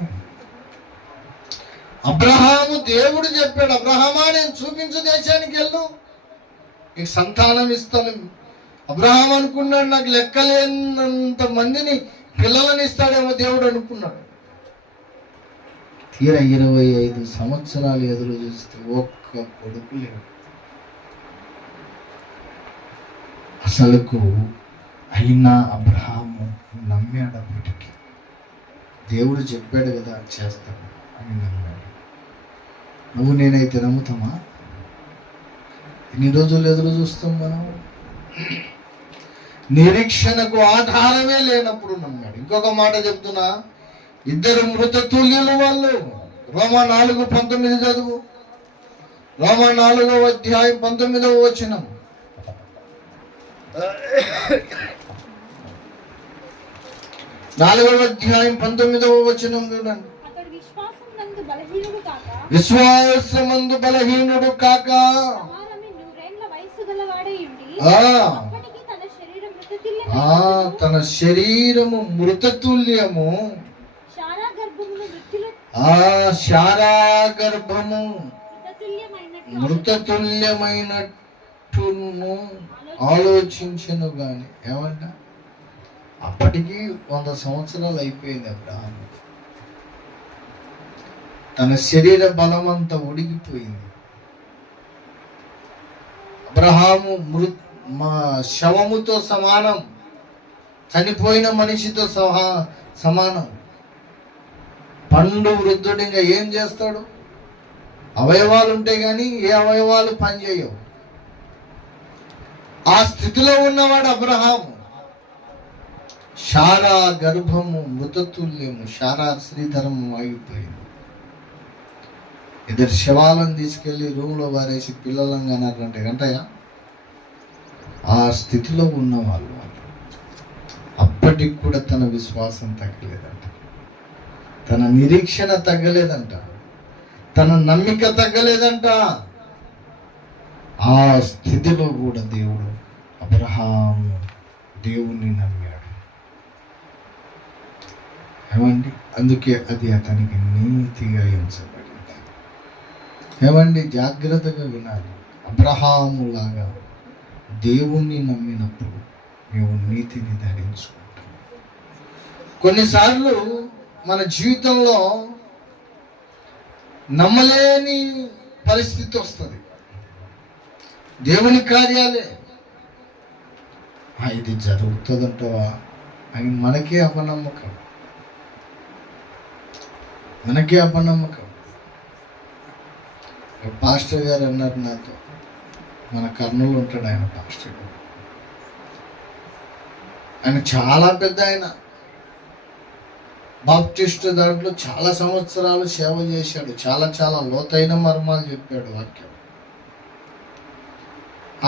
అబ్రహాము దేవుడు చెప్పాడు, అబ్రహామా నేను చూపించు దేశానికి వెళ్ళు, నీకు సంతానం ఇస్తాను. అబ్రహాం అనుకున్నాడు నాకు లెక్కలేనంత మందిని పిల్లలని ఇస్తాడేమో దేవుడు అనుకున్నాడు. తీరా 25 సంవత్సరాలు ఎదురు చూస్తే ఒక్క కొడుకు లేడు. అసలుకు అయినా అబ్రహాము నమ్మాడు. అప్పటికి దేవుడు చెప్పాడు కదా చేస్తాడు అని నమ్మాడు. నువ్వు నేనైతే నమ్ముతామా? ఎన్ని రోజులు ఎదురు చూస్తాం మనం? నిరీక్షణకు ఆధారమే లేనప్పుడు నమ్మాడు. ఇంకొక మాట చెప్తున్నా, 2 మృతతుల్యులు వాళ్ళు. రోమా 4:19 చదువు. రోమా 4వ అధ్యాయం 19వ వచనం. నాలుగవ అధ్యాయం 19వ వచనం చూడండి. విశ్వాసమందు బలహీనుడు కాక తన శరీరము మృతతుల్యము, శారా గర్భము మృతతుల్యమైనట్టును ఆలోచించను గాని. ఏమంట? అప్పటికి 100 సంవత్సరాలు అయిపోయింది. అబ్రహాము తన శరీర బలమంతా ఉడిగిపోయింది. అబ్రహాము శవముతో సమానం, చనిపోయిన మనిషితో సమానం. పండు వృద్ధుడు ఇంకా ఏం చేస్తాడు? అవయవాలు ఉంటాయి కానీ ఏ అవయవాలు పనిచేయవు. ఆ స్థితిలో ఉన్నవాడు అబ్రహాము. శారా గర్భము మృతతుల్యము, శారా శ్రీధరము ఆగిపోయింది. 2 శవాలను తీసుకెళ్లి రూమ్లో వారేసి పిల్లలను అన్నారంటే గంటయా? ఆ స్థితిలో ఉన్నవాళ్ళు అప్పటికి కూడా తన విశ్వాసం తగ్గలేదంట, తన నిరీక్షణ తగ్గలేదంట, తన నమ్మిక తగ్గలేదంట. ఆ స్థితిలో కూడా దేవుడు అబ్రహాము దేవుణ్ణి నమ్మాడు. ఏమండి? అందుకే అది అతనికి నీతిగా ఎంచబడింది. ఏమండి? జాగ్రత్తగా వినాలి. అబ్రహాము లాగా దేవుణ్ణి నమ్మినప్పుడు నీవు నీతిని ధరించుకుంటావు. కొన్నిసార్లు మన జీవితంలో నమ్మలేని పరిస్థితి వస్తుంది. దేవుని కార్యాలే ఇది జరుగుతుందంటావా అని మనకే అపనమ్మకం. పాస్టర్ గారు అన్నారు నాతో, మన కర్నూలు ఉంటాడు ఆయన పాస్టర్ గారు. ఆయన చాలా పెద్ద ఆయన, బాప్టిస్ట్ దాంట్లో చాలా సంవత్సరాలు సేవ చేశాడు. చాలా చాలా లోతైన మర్మాలు చెప్పాడు వాక్యం.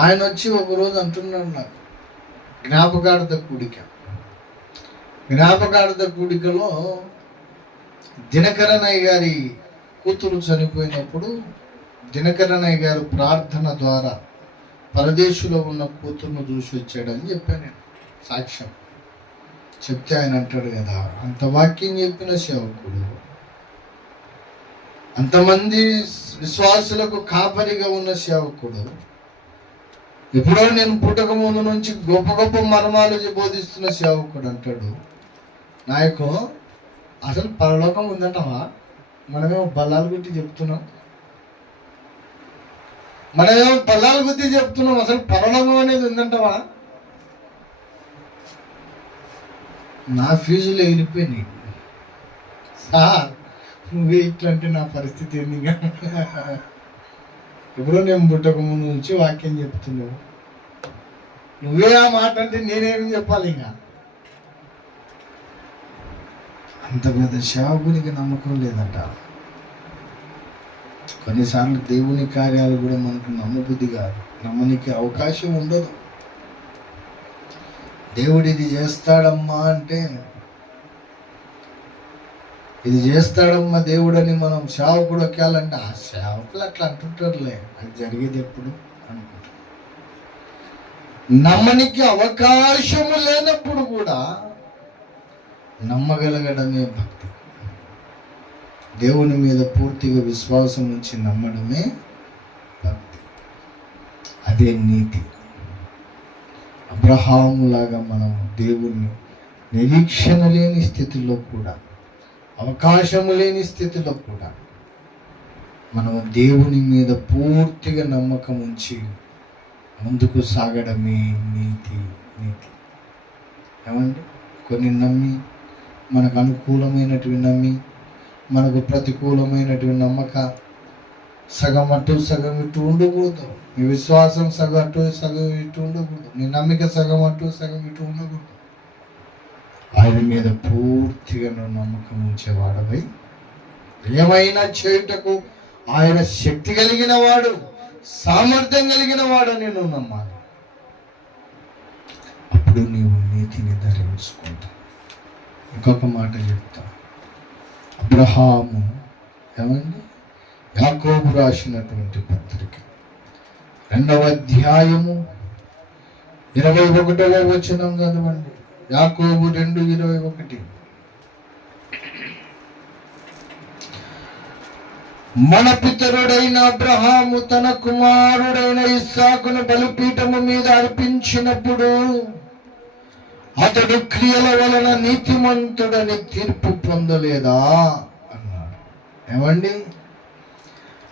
ఆయన వచ్చి ఒకరోజు అంటున్నాడు నాకు, జ్ఞాపకార్థ కూడికలో దినకరనయ్య గారి కూతురు చనిపోయినప్పుడు దినకరనయ్య గారు ప్రార్థన ద్వారా పరదేశంలో ఉన్న కూతురును చూసి వచ్చాడని చెప్పాను నేను సాక్ష్యం చెప్తే. ఆయన అంటాడు కదా, అంత వాక్యం చెప్పిన సేవకుడు, అంతమంది విశ్వాసులకు కాపరిగా ఉన్న సేవకుడు, ఎప్పుడో నేను పుట్టక ముందు నుంచి గొప్ప గొప్ప మర్మాలు బోధిస్తున్న సేవకుడు అంటాడు, నాయకు అసలు పరలోకం ఉందంటావా? మనమేమో బల్లాలు గుట్టి చెప్తున్నాం, అసలు పరలోకం అనేది ఉందంటావా? నా ఫీజులు ఎగిరిపోయినాయి. సార్ నువ్వే ఇట్లా అంటే నా పరిస్థితి ఏంది? ఎప్పుడో నేను పుట్టక ముందు నుంచి వాక్యం చెప్తున్నావు, నువ్వే ఆ మాట అంటే నేనేమి చెప్పాలి? ఇంకా అంత పెద్ద సేవకునికి నమ్మకం లేదట. కొన్నిసార్లు దేవుని కార్యాలు కూడా మనకు నమ్మబుద్ధి కాదు, నమ్మనికి అవకాశం ఉండదు. దేవుడు ఇది చేస్తాడమ్మా అంటే, ఇది చేస్తాడమ్మా దేవుడని మనం సేవకుడు ఎక్కాలంటే, ఆ సేవకులు అట్లా అంటుంటారులే, అది జరిగేది ఎప్పుడు అనుకుంటారు. నమ్మనికి అవకాశము లేనప్పుడు కూడా నమ్మగలగడమే భక్తి. దేవుని మీద పూర్తిగా విశ్వాసం ఉంచి నమ్మడమే భక్తి, అదే నీతి. అబ్రహాములాగా మనం దేవుణ్ణి నిరీక్షణ లేని స్థితిలో కూడా, అవకాశము లేని స్థితిలో కూడా మనం దేవుని మీద పూర్తిగా నమ్మకం ఉంచి ముందుకు సాగడమే నీతి. ఏమండి, కొన్ని నమ్మి మనకు అనుకూలమైనటివి నమ్మి మనకు ప్రతికూలమైనటువంటి నమ్మక సగం అటు సగం ఇటు ఉండకూడదు. నీ విశ్వాసం సగం అటు సగం ఇటు ఉండకూడదు. నీ నమ్మిక సగం అటు సగం ఇటు ఉండకూడదు. ఆయన మీద పూర్తిగా నువ్వు నమ్మకం ఉంచేవాడవై, ఏమైనా చేయుటకు ఆయన శక్తి కలిగిన వాడు, సామర్థ్యం కలిగిన వాడని నువ్వు నమ్మాలి. అప్పుడు నీవు నీతిని ధరించుకుంటావు. ఇంకొక మాట చెప్తా, అబ్రహాము ఏమండి, యాకోబు రాసినటువంటి పత్రిక 2వ అధ్యాయము 21వ వచనం చదవండి. యాకోబు 2:21. మన పితరుడైన అబ్రహాము తన కుమారుడైన ఇస్సాకును బలిపీఠము మీద అర్పించినప్పుడు అతడు క్రియల వలన నీతిమంతుడని తీర్పు పొందలేదా అన్నాడు. ఏమండి,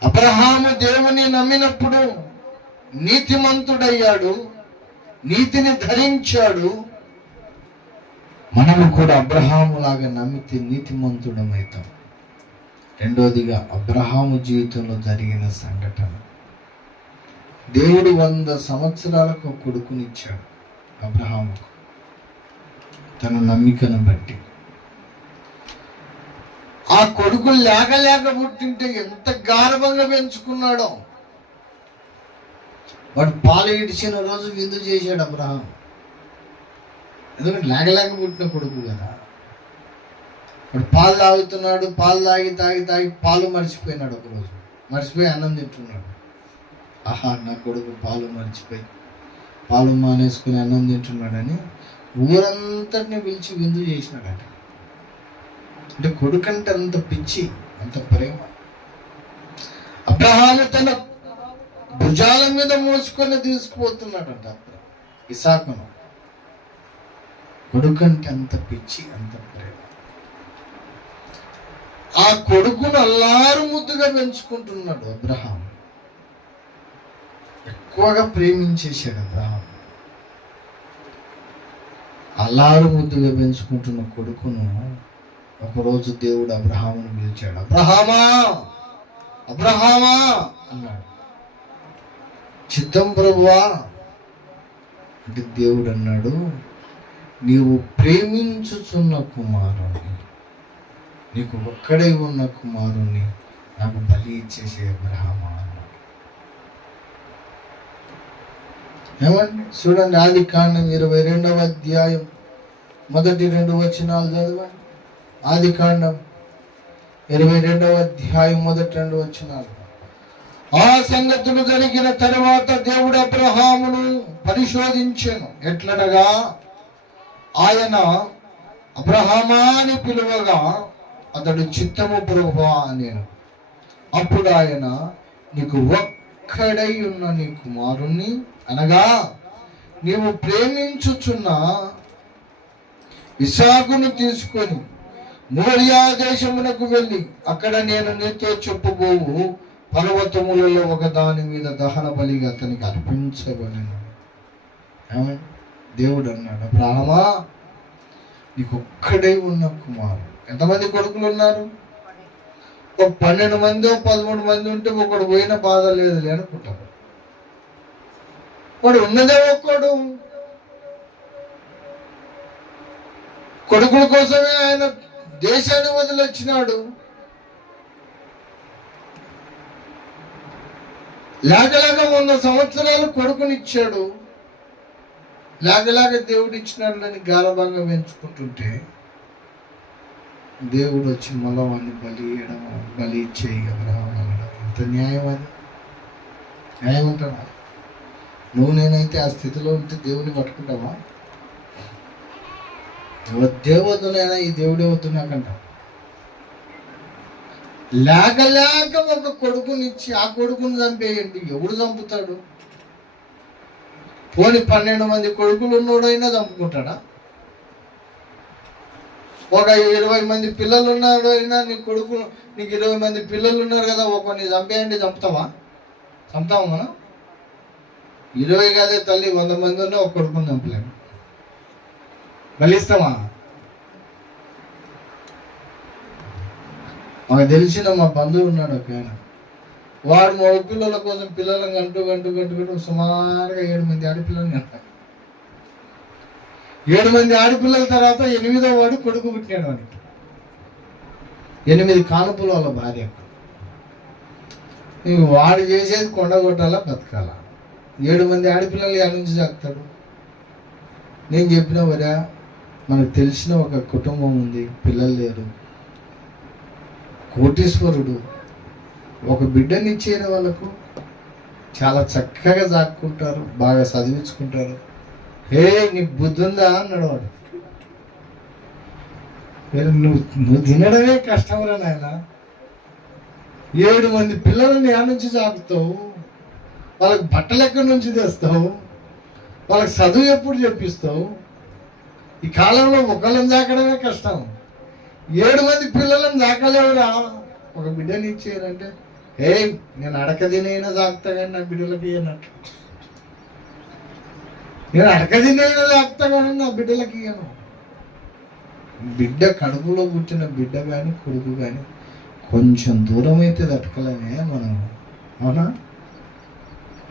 అబ్రహాము దేవుని నమ్మినప్పుడు నీతిమంతుడయ్యాడు, నీతిని ధరించాడు. మనము కూడా అబ్రహాము లాగా నమ్మితే నీతిమంతుడమవుతాం. రెండోదిగా అబ్రహాము జీవితంలో జరిగిన సంఘటన, దేవుడు 100 సంవత్సరాలకు కొడుకునిచ్చాడు అబ్రహాముకు తన నమ్మికను బట్టి. ఆ కొడుకు లేక పుట్టింటే ఎంత గార్వంగా పెంచుకున్నాడో. వాడు పాలు ఇడిచిన రోజు విందు చేశాడు అబ్రహాం, ఎందుకంటే లేక పుట్టిన కొడుకు కదా. వాడు పాలు తాగుతున్నాడు, పాలు తాగి పాలు మర్చిపోయినాడు. ఒకరోజు మర్చిపోయి అన్నం తింటున్నాడు. ఆహా, నా కొడుకు పాలు మర్చిపోయి పాలు మానేసుకుని అన్నం తింటున్నాడని ఊరంతటిని పిలిచి విందు చేసినాడట. అంటే కొడుకంటే అంత పిచ్చి, అంత ప్రేమ. అబ్రహాము తన భుజాల మీద మోసుకొని తీసుకుపోతున్నాడంట ఇసాకును. కొడుకు అంటే అంత పిచ్చి, అంత ప్రేమ. ఆ కొడుకును అల్లారు ముద్దుగా పెంచుకుంటున్నాడు అబ్రహాం. ఎక్కువగా ప్రేమించేశాడు అబ్రహాం. అల్లారు ముద్దుగా పెంచుకుంటున్న కొడుకును ఒకరోజు దేవుడు అబ్రహామును పిలిచాడు. అబ్రహామా, అబ్రహామా అన్నాడు. చిత్తం ప్రభువా అంటే దేవుడు అన్నాడు, నీవు ప్రేమించుచున్న కుమారుని, నీకు ఒక్కడే ఉన్న కుమారుని నాకు బలి ఇచ్చేసే అబ్రహామా అన్నాడు. ఏమండి చూడండి, ఆదికాండం 22వ అధ్యాయం మొదటి 2 వచనాలు చదవండి. ఆదికాండం 22వ అధ్యాయం మొదటి 2 వచనాలు. ఆ సంగతులు జరిగిన తరువాత దేవుడు అబ్రహామును పరిశోధించెను. ఎట్లనగా ఆయన అబ్రహామా అని పిలువగా అతడు చిత్తము ప్రభువా అనేను. అప్పుడు ఆయన, నీకు ఒక్కడై ఉన్న నీ కుమారుణ్ణి, అనగా నీవు ప్రేమించుచున్న ఇస్సాకును తీసుకొని మోరియా దేశమునకు వెళ్ళి అక్కడ నేను నీతో చెప్పబోవు పర్వతములలో ఒక దాని మీద దహన బలిగా అతనికి అర్పించబడను. దేవుడు అన్నాడు, అబ్రహామా నీకు ఒక్కడే ఉన్న కుమారుడు. ఎంతమంది కొడుకులు ఉన్నారు? ఒక 12 మంది 13 మంది ఉంటే ఒకడు పోయిన బాధ లేదు అనుకుంటాడు. వాడు ఉన్నదే ఒక్కడు. కొడుకుల కోసమే ఆయన దేశాన్ని వదిలొచ్చినాడు. లేక 100 సంవత్సరాలు కొడుకునిచ్చాడు. లేక దేవుడు ఇచ్చినాడు అని గారభంగా పెంచుకుంటుంటే దేవుడు వచ్చి మళ్ళా వాడిని బలి ఇచ్చేయి అబ్రహాం అన్నాడు. ఎంత న్యాయం అది? న్యాయం అంటాడా? నువ్వు నేనైతే ఆ స్థితిలో ఉంటే దేవుడిని పట్టుకుంటావా? వద్దే వద్దు నైనా, ఈ దేవుడే వద్దు నాకంటావు. లేక ఒక కొడుకునిచ్చి ఆ కొడుకుని చంపేయండి. ఎవడు చంపుతాడు? పోని 12 మంది కొడుకులు ఉన్నోడైనా చంపుకుంటాడా? ఒక 20 మంది పిల్లలు ఉన్నాడు అయినా నీకు 20 మంది పిల్లలు ఉన్నారు కదా, ఒకరిని చంపేయండి, చంపుతావా మనం? 20 కాదే తల్లి, 100 మంది ఉన్నా ఒక కొడుకుని చంపలేము. బలిస్తామా? మాకు తెలిసిన మా బంధువు ఉన్నాడు ఒక ఆయన. వాడు మగ పిల్లల కోసం పిల్లలను గంటూ సుమారుగా 7 మంది ఆడపిల్లలు కట్టాడు. 7 మంది ఆడపిల్లల తర్వాత 8వ వాడు కొడుకు పుట్టినాడు. వాడికి 8 కానుపులు వాళ్ళ భార్య. వాడు చేసేది కొండగొట్టాలా బతకాలా? 7 మంది ఆడపిల్లలు ఎక్కడి నుంచి సాగుతాడు? నేను చెప్పిన వరా, మనకు తెలిసిన ఒక కుటుంబం ఉంది, పిల్లలు లేరు, కోటీశ్వరుడు. ఒక బిడ్డనిచ్చేది వాళ్ళకు చాలా చక్కగా సాక్కుంటారు, బాగా చదివించుకుంటారు. హే నీకు బుద్ధి ఉందా అన్నాడు వాడు. నువ్వు తినడమే కష్టంరా నాయన. 7 మంది పిల్లలని ఆ నుంచి సాకుతావు, వాళ్ళకి బట్టలు ఎక్కడి నుంచి తెస్తావు, వాళ్ళకి చదువు ఎప్పుడు చెప్పిస్తావు? ఈ కాలంలో ఒకళ్ళని దాకడమే కష్టం. 7 మంది పిల్లలను దాకలేవురా. ఒక బిడ్డని ఇచ్చేయాలంటే నేను అడక తినైనా సాగుతా కానీ నా బిడ్డలకి ఇయ్యనట్టు. నేను అడక తినైనా సాగుతా కానీ నా బిడ్డలకి ఇయ్యను. బిడ్డ కడుపులో పుట్టిన బిడ్డ కానీ కొడుకు కానీ కొంచెం దూరం అయితే తట్టుకోలేమే మనం. అవునా?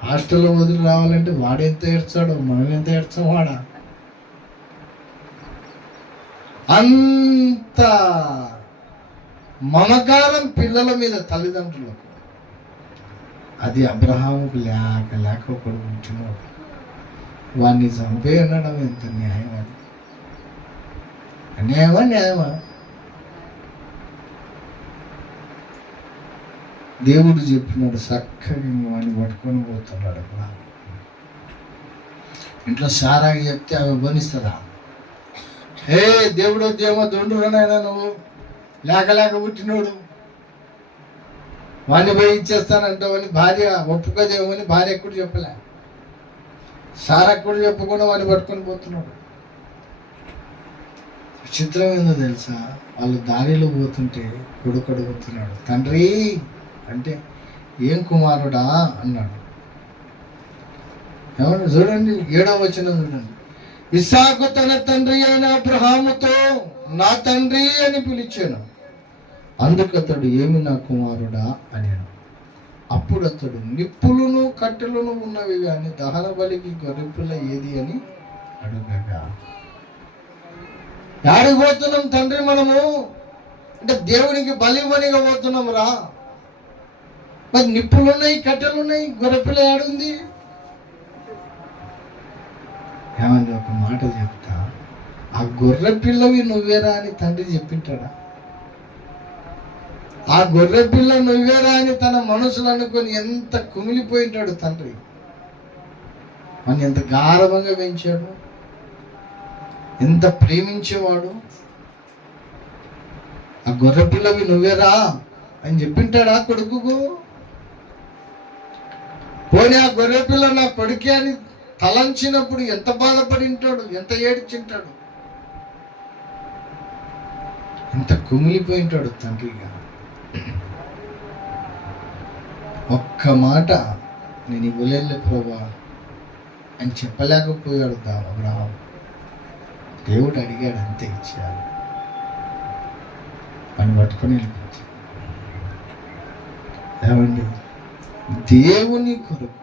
హాస్టల్లో వదిలి రావాలంటే వాడెంత ఏడ్చాడో మనం ఎంత ఏడ్చాం వాడా. అంత మమకారం పిల్లల మీద తల్లిదండ్రులకు. అది అబ్రహాముకు లేక ఒకడు ఉంటున్నాడు. వాడిని చంపే అనడం ఎంత న్యాయం? అది న్యాయమా? దేవుడు చెప్పినాడు చక్కగా వాడిని పట్టుకొని పోతున్నాడు. అబ్రహాం ఇంట్లో సారాకి చెప్తే అవి బనిస్తుందా? దేవుడు వద్దేమో దొండుగానైనా నువ్వు లేక పుట్టినోడు వాడిని పోయి ఇచ్చేస్తానంటావని భార్య ఒప్పుకోదేమని భార్య ఎప్పుడు చెప్పలే, సారా కూడా చెప్పకుండా వాడిని పట్టుకొని పోతున్నాడు. విచిత్రం ఏందో తెలుసా, వాళ్ళు దారిలో పోతుంటే కొడుకు అడుగుతున్నాడు, తండ్రి అంటే ఏం కుమారుడా అన్నాడు. ఏమన్నా చూడండి 7వ వచనం చూడండి. ఇస్సాకు తన తండ్రి అయిన అబ్రహాముతో నా తండ్రి అని పిలిచాను. అందుకతడు ఏమి నా కుమారుడా అన్నాడు. అప్పుడు అతడు నిప్పులను కట్టెలను ఉన్నవి కానీ దహన బలికి గొర్రెపిల్ల ఏది అని అడుగగా, యాడికి పోతున్నాం తండ్రి మనము అంటే దేవునికి బలి ఇవ్వనిగా పోతున్నాం రా, మరి నిప్పులున్నాయి కట్టెలున్నాయి గొర్రెపిల్ల ఏడుంది? ఏమండి ఒక మాట చెప్తా, ఆ గొర్రె పిల్లవి నువ్వేరా అని తండ్రి చెప్పింటాడా? ఆ గొర్రె పిల్ల నువ్వేరా అని తన మనసులో అనుకొని ఎంత కుమిలిపోయింటాడు తండ్రి. మన ఎంత గారవంగా పెంచాడు, ఎంత ప్రేమించేవాడు. ఆ గొర్రె పిల్లవి నువ్వేరా అని చెప్పింటాడా కొడుకుకు? పోనీ ఆ గొర్రె పిల్ల నా కొడుకే అని తలంచినప్పుడు ఎంత బాధపడి ఉంటాడు, ఎంత ఏడ్చింటాడు, ఎంత కుమిలిపోయింటాడు తండ్రిగా. ఒక్క మాట నేను ఇవ్వలేనులే ప్రభా అని చెప్పలేకపోయాడు అబ్రహాం. దేవుడు అడిగాడు, అంతే ఇచ్చేయాలి అని పట్టుకొని వెళ్ళిపోతాడు. ఏమండి, దేవుని కొరకు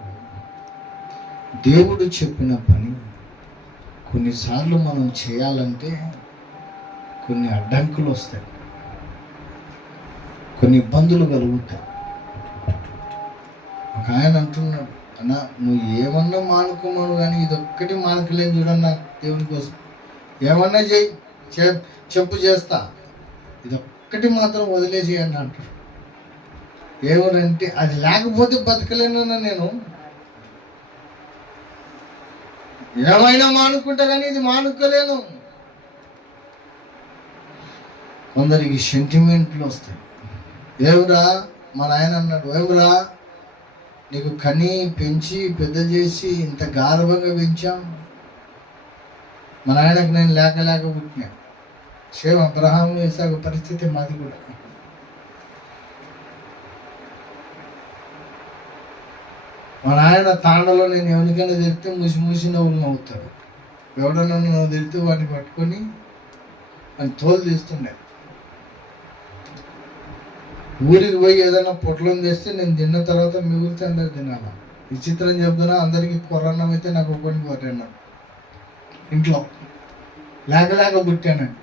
దేవుడు చెప్పిన పని కొన్నిసార్లు మనం చేయాలంటే కొన్ని అడ్డంకులు వస్తాయి, కొన్ని ఇబ్బందులు కలుగుతాయి. ఒక ఆయన అంటున్నాడు, అన్న నువ్వు ఏమన్నా మానుకోమను కానీ ఇదొక్కటి మానుకోలేని చూడన్నా దేవుని కోసం, ఏమన్నా చేయి చెప్పు చేస్తా, ఇదొక్కటి మాత్రం వదిలేసేయండి అంటాడు. ఏమనంటే అది లేకపోతే బతకలేనన్నా నేను, ఏమైనా మానుకుంటా కానీ ఇది మానుకోలేను. కొందరికి సెంటిమెంట్లు వస్తాయి. ఏమిరా మా నాయన అన్నాడు, ఏమిరా నీకు కని పెంచి పెద్ద చేసి ఇంత గారవంగా పెంచాం, మా నాయనకు నేను లేక పుట్టినా. సేమ్ అబ్రహాము ఇస్సాకు పరిస్థితి మాది కూడా. మా నాయన తాండలో నేను ఎవరికైనా తిరిగితే మూసి నవ్వులు నవ్వుతాడు, ఎవడన్నా నన్ను తిరిగితే వాటిని పట్టుకొని అని తోలు తీస్తుండే. ఊరికి పోయి ఏదైనా పొట్లం చేస్తే నేను తిన్న తర్వాత మిగిలితే అందరు తినాలా. విచిత్రం చెప్తున్నా, అందరికీ కొరన్నం అయితే నాకు ఒక్కడికి కొట్టాను. ఇంట్లో లేక పుట్టానండి.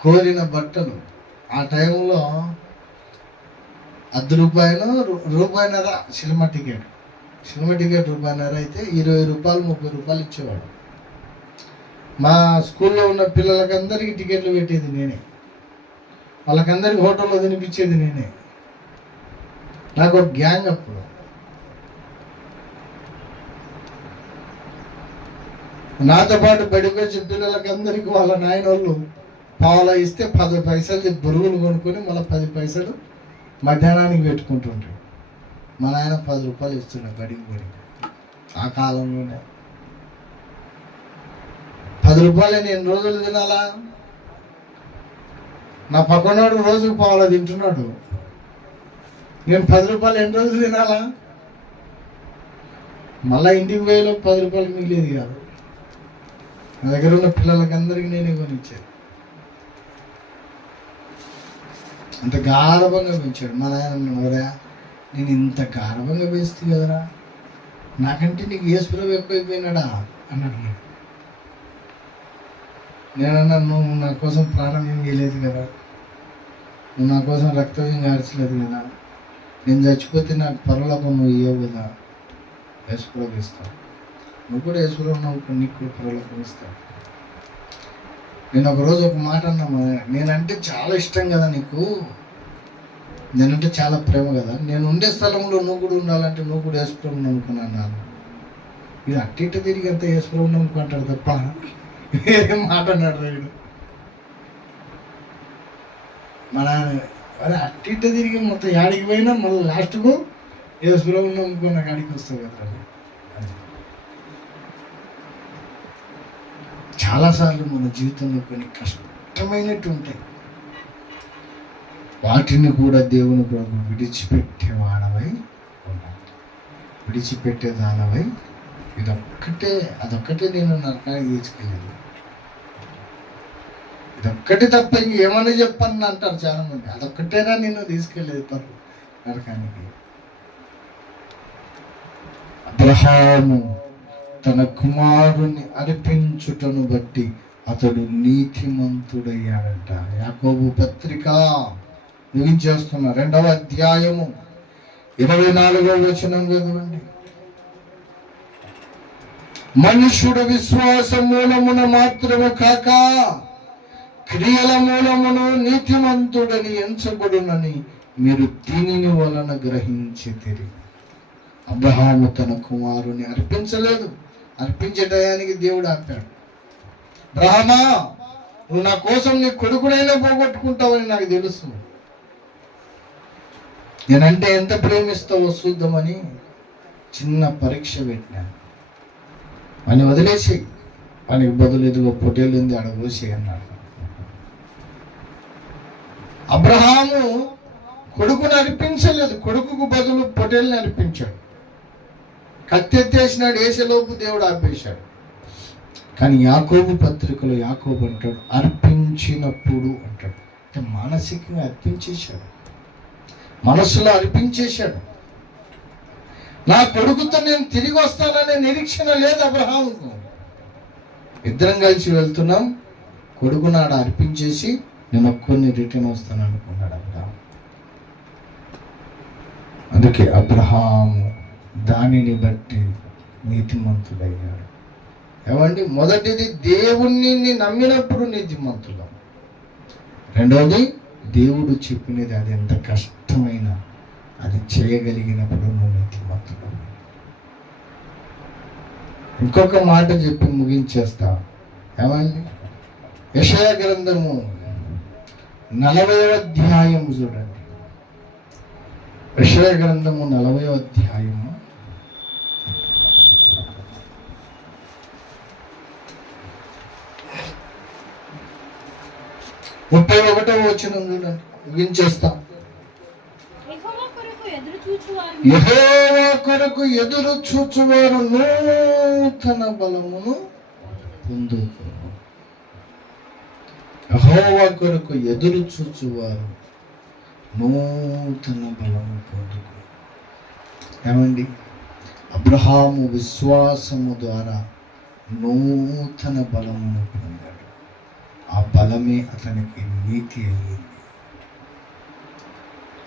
కోరిన బట్టలు ఆ టైంలో ₹1 సినిమా టికెట్ ₹1 అయితే 20 రూపాయలు 30 రూపాయలు ఇచ్చేవాడు. మా స్కూల్లో ఉన్న పిల్లలకందరికీ టికెట్లు పెట్టేది నేనే, వాళ్ళకందరికీ హోటల్లో తినిపించేది నేనే. నాకు ఒక గ్యాంగ్ అప్పుడు. నాతో పాటు బడికి వచ్చే పిల్లలకందరికీ వాళ్ళ నాయనోళ్ళు పావులా ఇస్తే 10 పైసలు బురుగులు కొనుక్కొని మళ్ళీ 10 పైసలు మధ్యాహ్నానికి పెట్టుకుంటుంటాడు. మా నాయన 10 రూపాయలు ఇస్తున్నాడు బడికి. ఆ కాలంలోనే 10 రూపాయలు ఎన్ని రోజులు తినాలా? నా పక్కనోడు రోజుకు పావులా తింటున్నాడు, నేను 10 రూపాయలు ఎన్ని రోజులు తినాలా? మళ్ళీ ఇంటికి పోయేలో 10 రూపాయలు మిగిలేదు కాదు. నా దగ్గర ఉన్న పిల్లలకి అందరికీ నేనే కొనిచ్చాను. అంత గారవంగా పెంచాడు మా నాయన. ఎవరా నేను ఇంత గారవంగా పెంచుతీ కదరా, నాకంటే నీకు యేసుప్రభు ఎక్కువైపోయినాడా అన్నాడు. నేనన్నా, నువ్వు నా కోసం ప్రాణం ఏం చేయలేదు కదా, నువ్వు నా కోసం రక్తం ఏం గార్చలేదు కదా, నేను చచ్చిపోతే నాకు పరలోకం నువ్వు ఇవ్వవు కదా, యేసుప్రభు ఇస్తావు. నువ్వు కూడా యేసుప్రభు నవ్వుకు నీకు కూడా పరలోకం ఇస్తావు. నేను ఒకరోజు ఒక మాట అన్నా, నేనంటే చాలా ఇష్టం కదా నీకు, నేనంటే చాలా ప్రేమ కదా, నేను ఉండే స్థలంలో నువ్వు కూడా ఉండాలంటే నువ్వు కూడా యేసుప్రభు నమ్ముకున్నాను. ఇది అట్టిట్ట తిరిగి అంతా యేసుప్రభు నమ్ముకుంటాడు తప్ప ఏం మాట అన్నాడు వీడు. మన అరే అట్టిట్ట తిరిగి మొత్తం యాడికి పోయినా మళ్ళీ లాస్ట్కు యేసుప్రభు నమ్ముకున్న కాడికి వస్తావు కదా. చాలాసార్లు మన జీవితంలో కొన్ని కష్టమైనట్టు ఉంటాయి. వాటిని కూడా దేవుని కొరకు విడిచిపెట్టేవాడవై ఉండాలి. విడిచిపెట్టేదానవై అదొక్కటే నేను నరకానికి తీసుకెళ్ళేది. ఇదొక్కటి తప్ప ఇంకేమన్నా చెప్పని అంటారు చాలా మంది. అదొక్కటేనా నిన్ను తీసుకెళ్ళేది నరకానికి. అబ్రహాము తన కుమారుని అర్పించుటను బట్టి అతడు నీతిమంతుడయ్యాడంట. యాకోబు పత్రిక ముగించేస్తున్న 2వ అధ్యాయము 24వ వచనం చదవండి. మనుష్యుడు విశ్వాస మూలమున మాత్రము కాక క్రియల మూలమును నీతిమంతుడని ఎంచబడునని మీరు దీనిని వలన గ్రహించితిరి. అబ్రహాము తన కుమారుని అర్పించలేదు. అర్పించే టయానికి దేవుడు ఆపాడు. అబ్రహామా, నువ్వు నా కోసం నీ కొడుకునైనా పోగొట్టుకుంటావని నాకు తెలుసు. నేనంటే ఎంత ప్రేమిస్తావో చూద్దామని చిన్న పరీక్ష పెట్టినాను. అని వదిలేసి వానికి బదులు ఎదుగో పొట్టేలు ఉంది అడగోసి అన్నాడు. అబ్రహాము కొడుకుని అర్పించలేదు. కొడుకుకు బదులు పొట్టేల్ని అర్పించాడు. కత్తెత్తేసినాడు. వేసేలోపు దేవుడు ఆపేశాడు. కానీ యాకోబు పత్రికలో యాకోబు అంటాడు, అర్పించినప్పుడు అంటాడు. అంటే మానసికంగా అర్పించేశాడు, మనస్సులో అర్పించేశాడు. నా కొడుకుతో నేను తిరిగి వస్తాననే నిరీక్షణ లేదు అబ్రహాముకు. ఇద్దరం కలిసి వెళ్తున్నాం. కొడుకు నాడు అర్పించేసి నేను ఒక్కరిని రిటర్న్ వస్తాను అనుకున్నాడు అబ్రహాం. అందుకే అబ్రహాము దానిని బట్టి నీతిమంతుడయ్యాడు. ఏమండి, మొదటిది దేవుణ్ణి నమ్మినప్పుడు నీతిమంతుడు. రెండవది దేవుడు చెప్పినది అది ఎంత కష్టమైనా అది చేయగలిగినప్పుడు నువ్వు నీతిమంతుడు. ఇంకొక మాట చెప్పి ముగించేస్తా. ఏమండి, యెషయా గ్రంథము 40వ అధ్యాయము చూడండి. యెషయా గ్రంథము 40వ అధ్యాయము 31వ వచనం చూడండి, ముగించేస్తా. యెహోవా కొరకు ఎదురు చూచువారు నూతన బలమును పొందుకు. యెహోవా కొరకు ఎదురు చూచువారు నూతన బలము పొందుకు. ఏమండి, అబ్రహాము విశ్వాసము ద్వారా నూతన బలమును పొందాడు. ఆ బలమే అతనికి నీతి అయ్యింది.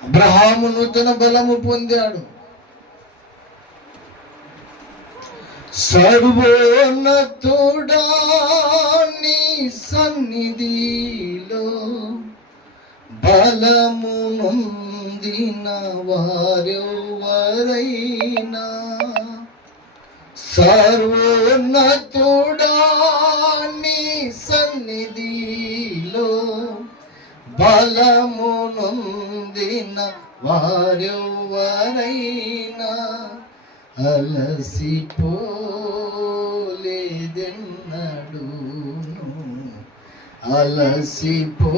అబ్రహాము నూతన బలము పొందాడు. సర్వోన్నతుడా నీ సన్నిధిలో బలము నొందిన వారెవరైనా, సర్వోన్నతుడా నీ సన్నిధిలో బలము నొందిన వారెవరైనా అలసిపోలేదెన్నడూను, అలసిపోలేదెన్నడూను.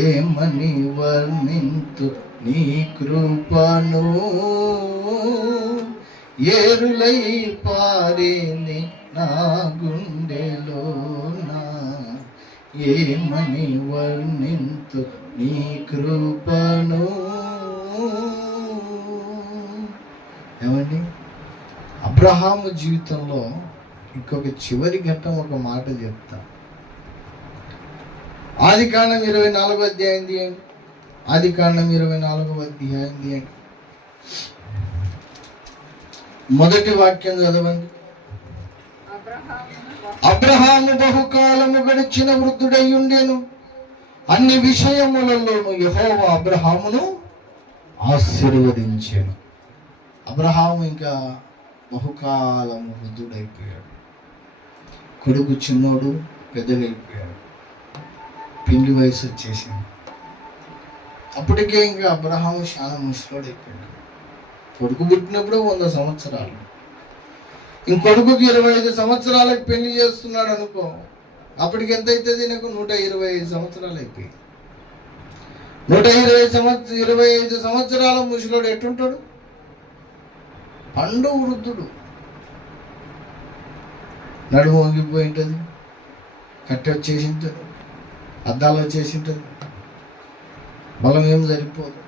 ఏమని వర్ణింతు నీ కృపను, ఏరులై పారేని నా గుండెలోనా. ఏమని వర్ణింతు నీ కృపను. ఏమండి, అబ్రహాము జీవితంలో ఇంకొక చివరి ఘట్టం ఒక మాట చెప్తా. ఆదికాండం 24వ అధ్యాయం తీయండి. ఆదికాండం 24వ అధ్యాయం తీయండి. మొదటి వాక్యం చదవండి. అబ్రహాము బహుకాలము గడిచిన వృద్ధుడై ఉండెను. అన్ని విషయములలోనూ యెహోవా అబ్రహామును ఆశీర్వదించెను. అబ్రహాము ఇంకా బహుకాలము వృద్ధుడైపోయాడు. కొడుకు చిన్నోడు పెద్దగైపోయాడు. పెళ్లి వయసు వచ్చేసింది. అప్పటికే ఇంకా అబ్రహాము చాలా ముసలోడైపోయాడు. కొడుకు పుట్టినప్పుడు 100 సంవత్సరాలు, ఇంకొడుకుకి 25 సంవత్సరాలకు పెళ్లి చేస్తున్నాడు అనుకో, అప్పటికి ఎంత అవుతుంది? నీకు 125 సంవత్సరాలు అయిపోయి. 125 సంవత్సరాల ముసలోడు ఎట్టుంటాడు? పండు వృద్ధుడు, నడుము వంగిపోయి ఉంటుంది, కట్టె వచ్చేసి ఉంటుంది, అద్దాలు వచ్చేసి ఉంటుంది, బలం ఏం సరిపోదు.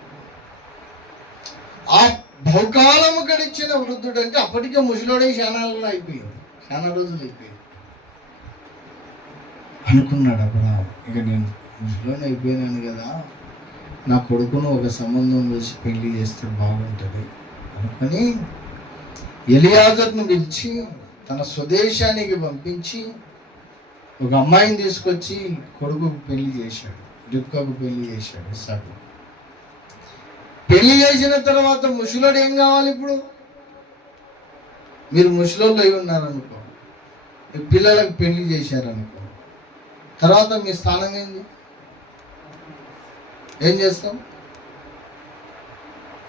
ఆ బహుకాలము గడిచిన వృద్ధుడు అంటే అప్పటికే ముసలోడే శానాలలో అయిపోయింది, చాలా రోజులు అయిపోయింది. అనుకున్నాడు అబ్రహాము, ఇక నేను ముసలోని అయిపోయినాను కదా, నా కొడుకును ఒక సంబంధం చూసి పెళ్లి చేస్తే బాగుంటుంది అనుకొని ఎలియాజరును పిలిచి తన స్వదేశానికి పంపించి ఒక అమ్మాయిని తీసుకొచ్చి కొడుకుకు పెళ్లి చేశాడు, రిబ్కాకు పెళ్లి చేశాడు, ఇస్సాకు. పెళ్లి చేసిన తర్వాత ముసలోడు ఏం కావాలి? ఇప్పుడు మీరు ముసలోళ్ళు అయి ఉన్నారనుకో, మీ పిల్లలకు పెళ్లి చేశారనుకో, తర్వాత మీ స్థానం ఏంది? ఏం చేస్తాం?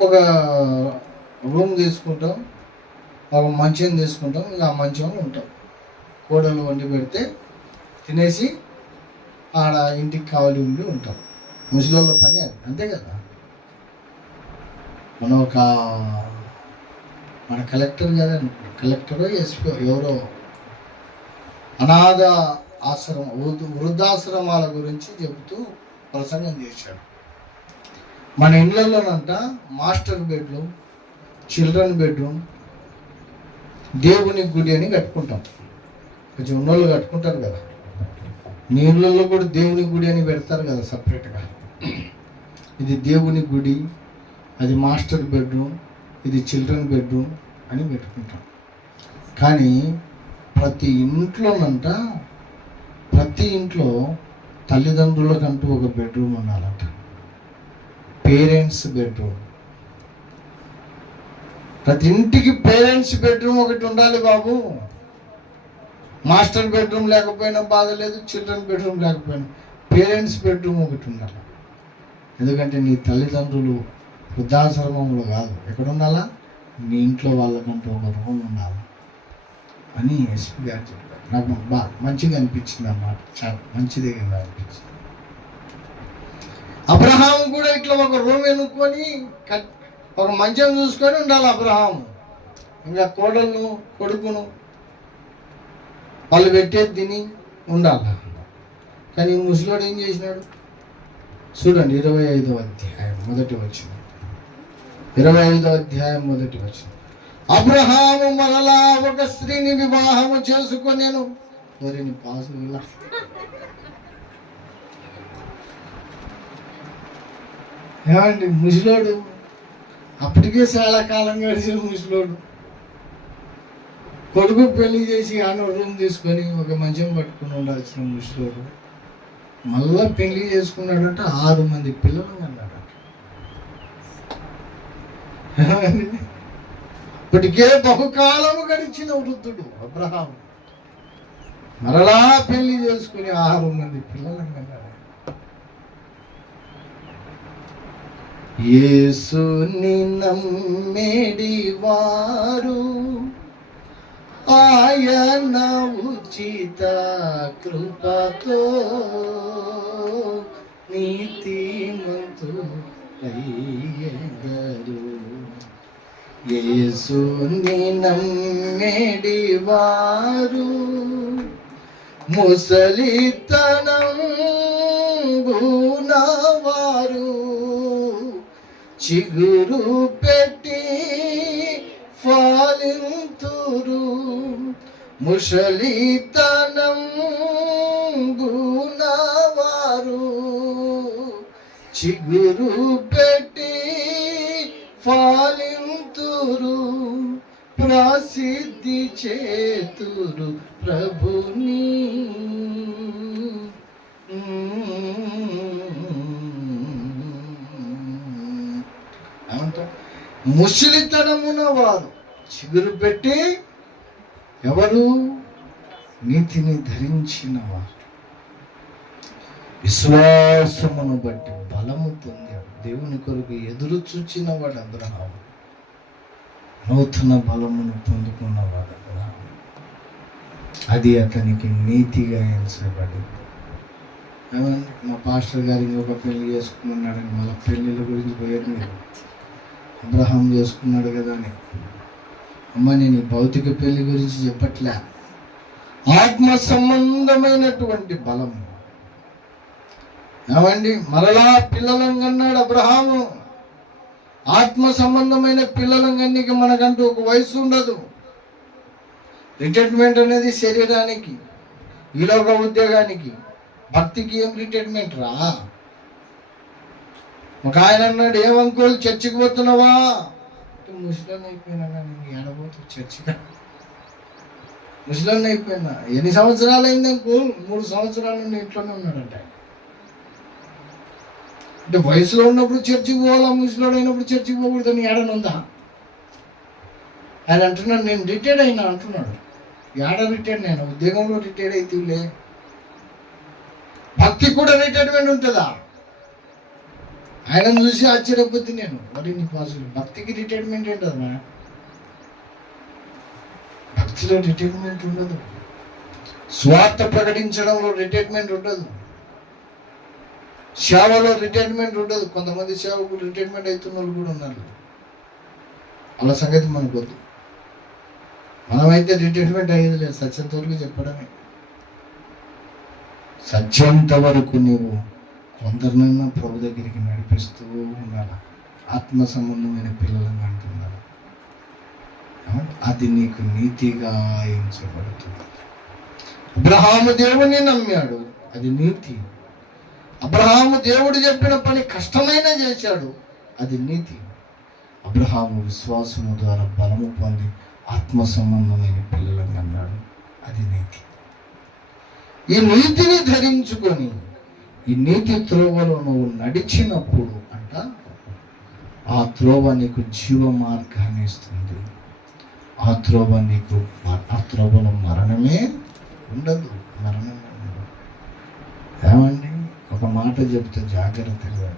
ఒక రూమ్ తీసుకుంటాం, ఒక మంచం తీసుకుంటాం, ఇంకా ఆ మంచంలో ఉంటాం. కోడలు వండి పెడితే తినేసి ఆడ ఇంటికి కావాలి ఉండి ఉంటాం. ముసలోళ్ళ పని అది, అంతే కదా. మన కలెక్టర్ గారు, కలెక్టరో ఎస్పీ ఎవరో అనాథ వృద్ధాశ్రమాల గురించి చెబుతూ ప్రసంగం చేశాడు. మన ఇళ్ళలోనంట మాస్టర్ బెడ్రూమ్, చిల్డ్రన్ బెడ్రూమ్, దేవుని గుడి అని కట్టుకుంటాం. కొంచెం ఉన్నోళ్ళు కట్టుకుంటారు కదా. నీళ్ళల్లో కూడా దేవుని గుడి అని పెడతారు కదా సపరేట్గా. ఇది దేవుని గుడి, అది మాస్టర్ బెడ్రూమ్, ఇది చిల్డ్రన్ బెడ్రూమ్ అని పెట్టుకుంటాం. కానీ ప్రతి ఇంట్లో తల్లిదండ్రులకంటూ ఒక బెడ్రూమ్ ఉండాలంట, పేరెంట్స్ బెడ్రూమ్. ప్రతి ఇంటికి పేరెంట్స్ బెడ్రూమ్ ఒకటి ఉండాలి బాబు. మాస్టర్ బెడ్రూమ్ లేకపోయినా బాధ లేదు, చిల్డ్రన్ బెడ్రూమ్ లేకపోయినా పేరెంట్స్ బెడ్రూమ్ ఒకటి ఉండాలి. ఎందుకంటే నీ తల్లిదండ్రులు వృద్ధాశ్రమంలో కాదు, ఎక్కడ ఉండాలా? నీ ఇంట్లో వాళ్ళకంటూ ఒక రూమ్ ఉండాలి అని ఎస్పీ గారు చెప్పారు. నాకు మంచిగా అనిపించింది అన్నమాట, చాలా మంచిదే కదా అనిపించింది. అబ్రహాము కూడా ఇట్లా ఒక రూమ్ ఎన్నుకొని ఒక మంచం చూసుకొని ఉండాలి అబ్రహాము. ఇంకా కోడలను కొడుకును వాళ్ళు పెట్టేది తిని ఉండాలి. కానీ ముసలోడు ఏం చేసినాడు చూడండి, 25వ అధ్యాయం మొదటి వచనం. 25వ అధ్యాయం మొదటి వచనం. అబ్రహాము మరలా ఒక స్త్రీని వివాహము చేసుకొనెను. వరిని పాసు ఏమండి, ముసలోడు అప్పటికే చాలా కాలం గడిచిన ముసలోడు కొడుకు పెళ్లి చేసి ఆనో రూమ్ తీసుకొని ఒక మంచం పట్టుకుని ఉండాల్సిన ముసలోడు మళ్ళా పెళ్లి చేసుకున్నాడంట. 6 మంది పిల్లలు అన్నాడట. ఇప్పటికే బహుకాలము గడిచిన వృద్ధుడు అబ్రహాము మరలా పెళ్లి చేసుకుని 6 మంది పిల్లలు అన్నాడు. యేసుని నమ్మేడి వారు ఆయన ఉచిత కృపతో నీతిమంతులయ్యెదరు. యేసుని నమ్మేడి వారు ముసలితనం గుణవారు చిగురు పెట్టి ఫలింతురు. ముసలితనం గుణవారు చిగురు పెట్టి ఫలింతురు. ప్రసిద్ధి చేతురు ప్రభుని. ముసలితనమున వారు చిగురు పెట్టి ఎవరు? నీతిని ధరించిన వారు, విశ్వాసమును బట్టి బలము పొందాడు, దేవుని కొరకు ఎదురు చూచిన వాడు అబ్రహాము. నూతన బలమును పొందుకున్నవాడు అబ్రహాము. అది అతనికి నీతిగా ఎంచబడింది. ఏమండి, మా పాస్టర్ గారు ఇంకొక పెళ్లి చేసుకున్నాడని మళ్ళీ పెళ్ళిళ్ళ గురించి పోయారు మీరు. అబ్రహాం చేసుకున్నాడు కదా అని. అమ్మ, నేను ఈ భౌతిక పెళ్లి గురించి చెప్పట్లే, ఆత్మ సంబంధమైనటువంటి బలము. ఏమండి, మరలా పిల్లలను కన్నాడు అబ్రహాము. ఆత్మ సంబంధమైన పిల్లలను కన్నీకి మనకంటూ ఒక వయసు ఉండదు. రిటైర్మెంట్ అనేది శరీరానికి, ఈలోక ఉద్యోగానికి. భక్తికి ఏం రిటైర్మెంట్ రా? ఒక ఆయన అన్నాడు, ఏమంకోలు చర్చికి పోతున్నావా? ముసలాన్ని అయిపోయినా కానీ ఏడబోతు చర్చిగా. ముసలాన్ని అయిపోయినా ఎన్ని సంవత్సరాలు అయింది అంకుల్? 3 సంవత్సరాల నుండి ఇంట్లోనే ఉన్నాడంట. అంటే వయసులో ఉన్నప్పుడు చర్చికి పోవాలా, ముసలోడు అయినప్పుడు చర్చికి పోకూడదని ఏడనుందా? ఆయన అంటున్నాడు, నేను రిటైర్డ్ అయినా అంటున్నాడు. ఏడ రిటైర్డ్ అయినా? ఉద్యోగంలో రిటైర్డ్ అయితేలే. భక్తి కూడా రిటైర్మెంట్ ఉంటుందా? ఆయనను చూసి ఆశ్చర్యపోతే నేను, మరి నీ పాసులు భక్తికి రిటైర్మెంట్ ఏంటన్నా? భక్తిలో రిటైర్మెంట్ ఉండదు. స్వార్థ ప్రకటించడంలో రిటైర్మెంట్ ఉండదు. సేవలో రిటైర్మెంట్ ఉండదు. కొంతమంది సేవకులు రిటైర్మెంట్ అవుతున్న వాళ్ళు కూడా ఉన్నారు. అలా సంగతి మనకు వద్దు. మనమైతే రిటైర్మెంట్ అయ్యేది లేదు. సత్యంత వరకు చెప్పడమే. సత్యంత వరకు నీవు కొందరినైనా ప్రభు దగ్గరికి నడిపిస్తూ ఉండాలి. ఆత్మ సంబంధమైన పిల్లలను అంటున్నారు. అది నీకు నీతిగా ఎంచబడుతుంది. అబ్రహాము దేవుని నమ్మాడు, అది నీతి. అబ్రహాము దేవుడు చెప్పిన పని కష్టమైనా చేశాడు, అది నీతి. అబ్రహాము విశ్వాసము ద్వారా బలము పొంది ఆత్మ సంబంధమైన పిల్లలను అన్నాడు, అది నీతి. ఈ నీతిని ధరించుకొని ఈ నీతి త్రోవలో నువ్వు నడిచినప్పుడు అంట, ఆ త్రోవ నీకు జీవ మార్గాన్ని ఇస్తుంది. ఆ త్రోవలో మరణమే ఉండదు. మరణమే ఉండదు. ఏమండి, ఒక మాట చెప్తే జాగ్రత్తగా,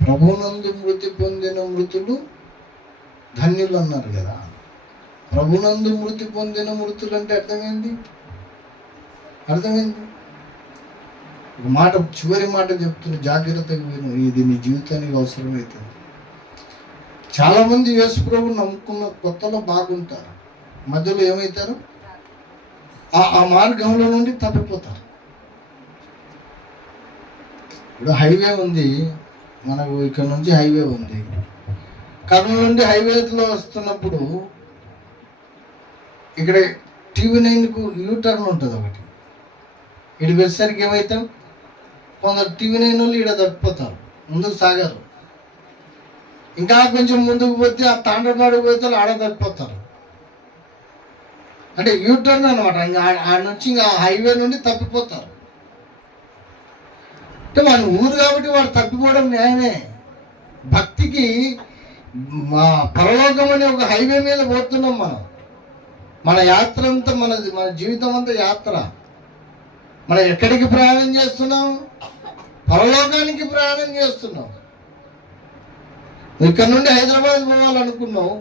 ప్రభునందు మృతి పొందిన మృతులు ధన్యులు అన్నారు కదా. ప్రభునందు మృతి పొందిన మృతులు అంటే అర్థమైంది. ఒక మాట, చివరి మాట చెప్తున్న, జాగ్రత్తగా విను. ఇది నీ జీవితానికి అవసరమవుతుంది. చాలామంది యేసు ప్రభువుని నమ్ముకున్న కొత్తలో బాగుంటారు, మధ్యలో ఏమవుతారు? ఆ మార్గంలో నుండి తప్పిపోతారు. ఇప్పుడు హైవే ఉంది మనకు, ఇక్కడ నుంచి హైవే ఉంది. కర్నూలు నుండి హైవేలో వస్తున్నప్పుడు ఇక్కడ TV9కు యూటర్న్ ఉంటుంది ఒకటి. ఇక్కడికి వచ్చేసరికి ఏమవుతాం, కొందరు TV9 వాళ్ళు ఇక్కడ తప్పిపోతారు, ముందుకు సాగారు. ఇంకా కొంచెం ముందుకు పోతే ఆ తాండ్రపాడుకు పోతే ఆడ తప్పిపోతారు. అంటే యూటర్న్ అనమాట. ఇంకా ఆ నుంచి ఇంకా హైవే నుండి తప్పిపోతారు. అంటే మన ఊరు కాబట్టి వాడు తప్పిపోవడం న్యాయమే. భక్తికి మా పరలోకం అనే ఒక హైవే మీద పోతున్నాం మనం. మన యాత్ర అంతా మన జీవితం అంతా యాత్ర. మనం ఎక్కడికి ప్రయాణం చేస్తున్నాం? పరలోకానికి ప్రయాణం చేస్తున్నాం. ఇక్కడ నుండి హైదరాబాద్ పోవాలనుకున్నావు.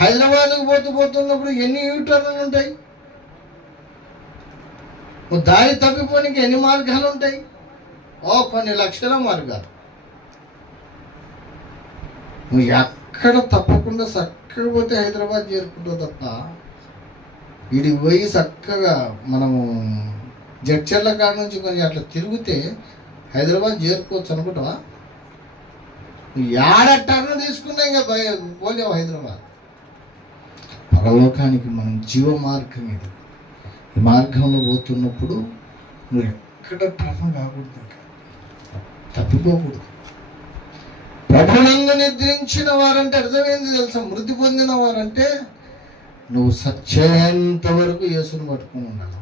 హైదరాబాద్కి పోతున్నప్పుడు ఎన్ని యూటర్న్లు ఉంటాయి? దారి తప్పిపోనికి ఎన్ని మార్గాలు ఉంటాయి? కొన్ని లక్షల మార్గాలు. నువ్వు ఎక్కడ తప్పకుండా చక్కగా పోతే హైదరాబాద్ చేరుకుంటావు తప్ప, వీడికి పోయి చక్కగా మనము జడ్చర్ల కాడ నుంచి కొంచెం అట్లా తిరిగితే హైదరాబాద్ చేరుకోవచ్చు అనుకుంటావా? ఏడట్టను తీసుకున్నా ఇంకా పోలేవు హైదరాబాద్. పరలోకానికి మనం జీవ మార్గం ఇది. ఈ మార్గంలో పోతున్నప్పుడు నువ్వు ఎక్కడ భ్రమ కాకూడదు, తప్పిపోకూడదు. ప్రభునందు నిద్రించిన వారంటే అర్థమైంది తెలుసా? మృతి పొందిన వారంటే నువ్వు సచ్చేంత వరకు యేసును పట్టుకుని ఉండాలి.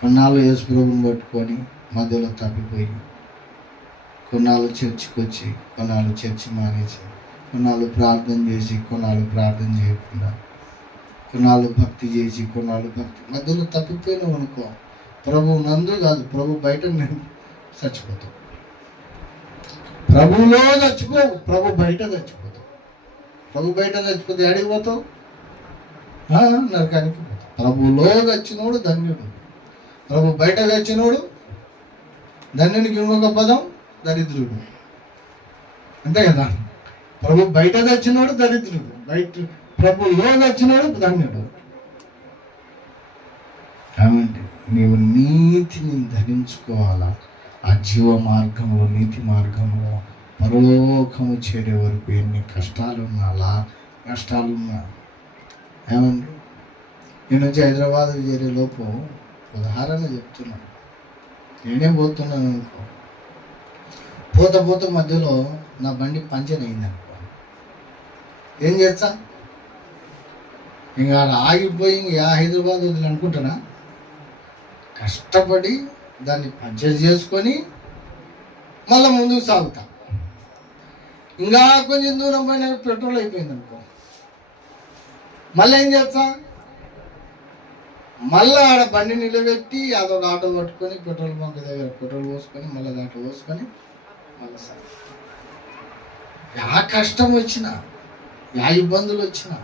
కొన్నాళ్ళు యేసు ప్రభుని పట్టుకొని మధ్యలో తప్పిపోయి, కొన్నాళ్ళు చర్చికి వచ్చి, కొన్నాళ్ళు చర్చి మానేసి, కొన్నాళ్ళు ప్రార్థన చేసి, కొన్నాళ్ళు ప్రార్థన చేయకుండా, కొన్నాళ్ళు భక్తి చేసి, కొన్నాళ్ళు భక్తి మధ్యలో తప్పిపోయినావు అనుకో, ప్రభు నందు కాదు, ప్రభు బయట నేను చచ్చిపోతావు. ప్రభువులో చచ్చిపోవు, ప్రభు బయట చచ్చిపోతావు. ప్రభు బయట చచ్చిపోతే ఎక్కడికి పోతావు? నరకానికి పోతావు. ప్రభువులో చచ్చినోడు ధన్యుడు, ప్రభు బయట చచ్చినోడు ధన్యునికి ఇంకొక పదం దరిద్రుడు. అంతే కదా, ప్రభు బయట చచ్చినోడు దరిద్రుడు, ప్రభులో చచ్చినోడు ధన్యుడు. కాబట్టి నీవు నీతిని ధరించుకోవాలా. ఆ జీవ మార్గంలో, నీతి మార్గంలో పరలోకము చేరే వరకు ఎన్ని కష్టాలున్నా నష్టాలున్నా. ఏమండి, నేను వచ్చి హైదరాబాద్ చేరే లోపు ఉదాహరణ చెప్తున్నాను. నేనే పోతున్నాను అనుకో, పోత మధ్యలో నా బండి పంచర్ అయిందనుకో, ఏం చేస్తా? ఇంకా ఆగిపోయి హైదరాబాద్ వదిలి అనుకుంటానా? కష్టపడి దాన్ని పంచర్ చేసుకొని మళ్ళీ ముందుకు సాగుతా. ఇంకా కొంచెం దూరం పోయినా పెట్రోల్ అయిపోయింది అనుకో, మళ్ళీ ఏం చేస్తా? మళ్ళీ ఆడ బండి నిలబెట్టి అదొక ఆటో పట్టుకొని పెట్రోల్ బంక్ దగ్గర పెట్రోల్ పోసుకొని మళ్ళీ దాంట్లో పోసుకొని మళ్ళీ సాగు. యా కష్టం వచ్చినా, యా ఇబ్బందులు వచ్చినా,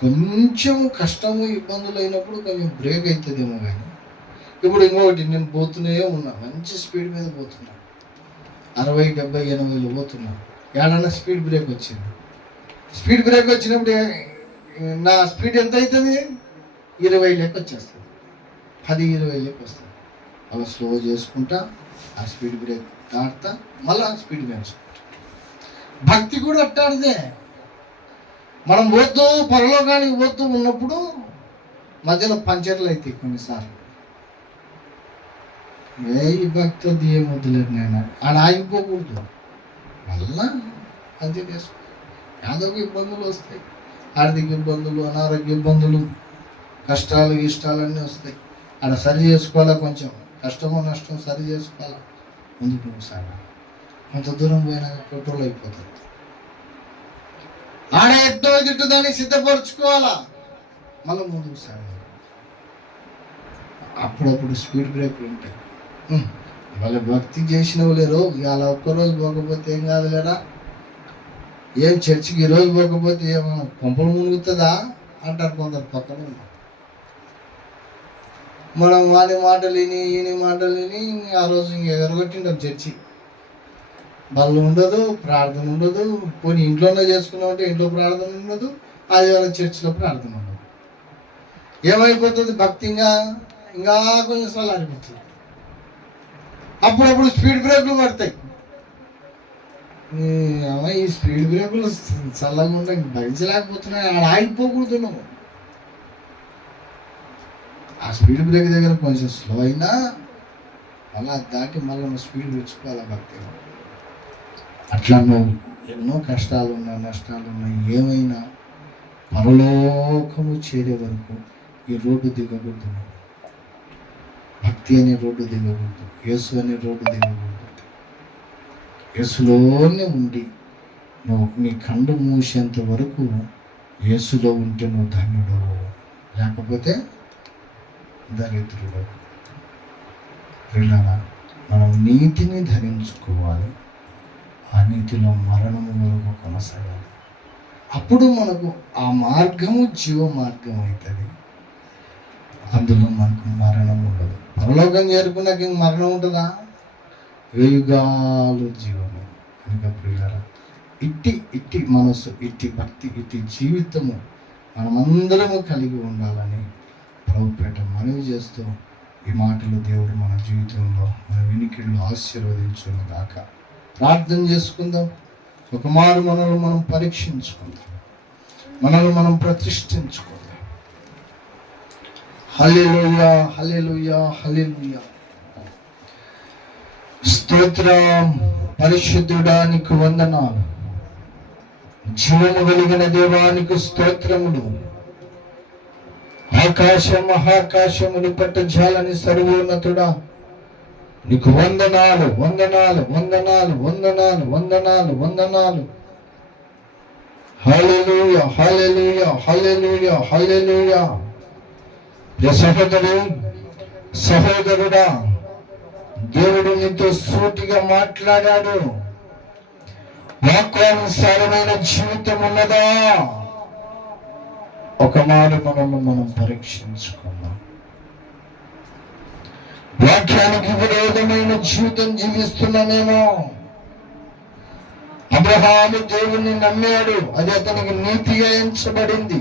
కొంచెం కష్టము ఇబ్బందులు అయినప్పుడు కొంచెం బ్రేక్ అవుతుందేమో. కానీ ఇప్పుడు ఇంకొకటి, నేను పోతూనే ఉన్నా, మంచి స్పీడ్ మీద పోతున్నా, 60, 70, 80 పోతున్నా. ఏడన్నా స్పీడ్ బ్రేక్ వచ్చింది. స్పీడ్ బ్రేక్ వచ్చినప్పుడు నా స్పీడ్ ఎంత అవుతుంది? 20 లెక్క వచ్చేస్తుంది, 10, 20 లెక్క వస్తుంది. అలా స్లో చేసుకుంటా ఆ స్పీడ్ బ్రేక్ దాటుతా, మళ్ళీ ఆ స్పీడ్ పెంచుకుంటా. భక్తి కూడా అట్టాడిదే. మనం పోతూ పరలోకానికి పోతూ ఉన్నప్పుడు మధ్యలో పంచర్లు అవుతాయి కొన్నిసార్లు. ఈ భక్తి ఏం వద్దులేదు, నేను ఆడ ఆగిపోకూడదు, మళ్ళా అంతే చేసుకో. యాదవ ఇబ్బందులు వస్తాయి, ఆర్థిక ఇబ్బందులు, అనారోగ్య ఇబ్బందులు, కష్టాలు ఇష్టాలన్నీ వస్తాయి. ఆడ సరి చేసుకోవాలా, కొంచెం కష్టమో నష్టం సరి చేసుకోవాలా, ముందుకు సాగా. కొంత దూరం పోయినాక పెట్రోల్ అయిపోతుంది. ఆడ ఎట్టో గిట్టు దాన్ని సిద్ధపరచుకోవాలా, మళ్ళీ ముందుకు సాగాలి. అప్పుడప్పుడు స్పీడ్ బ్రేక్లు ఉంటాయి. వాళ్ళ భక్తి చేసినవి లేరు, ఇవాళ ఒక్కరోజు పోకపోతే ఏం కాదులేరా, ఏం చర్చికి ఈరోజు పోకపోతే ఏమన్నా కొంపలు మునుగుతుందా అంటారు కొందరు పక్కన. మనం వాని మాటలు విని ఈయన మాటలు విని ఆ రోజు ఇంక ఎగరగొట్టింటాం. చర్చి బళ్ళు ఉండదు, ప్రార్థన ఉండదు. పోనీ ఇంట్లోనే చేసుకున్నామంటే ఇంట్లో ప్రార్థన ఉండదు, ఆదివారం చర్చిలో ప్రార్థన ఉండదు. ఏమైపోతుంది? భక్తి ఇంకా కొంచెం సార్లు అనిపిస్తుంది. అప్పుడప్పుడు స్పీడ్ బ్రేక్లు పడతాయి. ఈ స్పీడ్ బ్రేకులు చల్లగా ఉంటాయి, భరించలేకపోతున్నాయి. ఆడ ఆగిపోకూడదు. నువ్వు ఆ స్పీడ్ బ్రేక్ దగ్గర కొంచెం స్లో అయినా అలా దాటి మళ్ళీ నువ్వు స్పీడ్ పెంచుకోవాలి భక్తి. అట్లా నువ్వు ఎన్నో కష్టాలున్నా నష్టాలున్నా ఏమైనా పరలోకము చేరే వరకు ఈ రోడ్డు దిగకూడదు. భక్తి అనే రోడ్డు దిగకూడదు, యేసు అనే రోడ్డు దిగకూడదు. యేసులోనే ఉండి నువ్వు నీ కళ్ళు మూసేంత వరకు యేసులో ఉంటే నువ్వు ధన్యుడు, లేకపోతే దరిద్రుడు. మనం నీతిని ధరించుకోవాలి, ఆ నీతిలో మరణము వరకు కొనసాగాలి. అప్పుడు మనకు ఆ మార్గము జీవ మార్గం అవుతుంది. అందులో మనకు మరణం ఉండదు. పరలోకం చేరుకున్నాక ఇంక మరణం ఉంటుందా? యుగాలు జీవము. కనుక ప్రియులారా, ఇట్టి మనసు, ఇట్టి భక్తి, ఇట్టి జీవితము మనమందరము కలిగి ఉండాలని ప్రభుపేట మనవి చేస్తూ ఈ మాటలు దేవుడు మన జీవితంలో, మన వినికిడిలో ఆశీర్వదించును గాక. ప్రార్థన చేసుకుందాం. ఒక మారు మనల్ని మనం పరీక్షించుకుందాం, మనల్ని మనం ప్రతిష్ఠించుకుందాం. హల్లెలూయా, హల్లెలూయా, హల్లెలూయా. స్తోత్రం పరిశుద్ధుడానికి వందనాలు. జీవము కలిగిన దేవానికి స్తోత్రములు. ఆకాశం మహాకాశములు పట్టజాలని సర్వోన్నతుడా నీకు వందనాలు, వందనాలు, వందనాలు, వందనాలు, వందనాలు, వందనాలు. హల్లెలూయా, హల్లెలూయా, హల్లెలూయా, హల్లెలూయా. సహోదరుడా, దేవుడు నీతో సూటిగా మాట్లాడాడు. వాక్యానుసారమైన జీవితం ఉన్నదా? ఒక మాట మనల్ని మనం పరీక్షించుకుందాం. వాక్యానికి విరోధమైన జీవితం జీవిస్తున్నామేమో. అబ్రహాము దేవుణ్ణి నమ్మాడు, అది అతనికి నీతిగా ఎంచబడింది.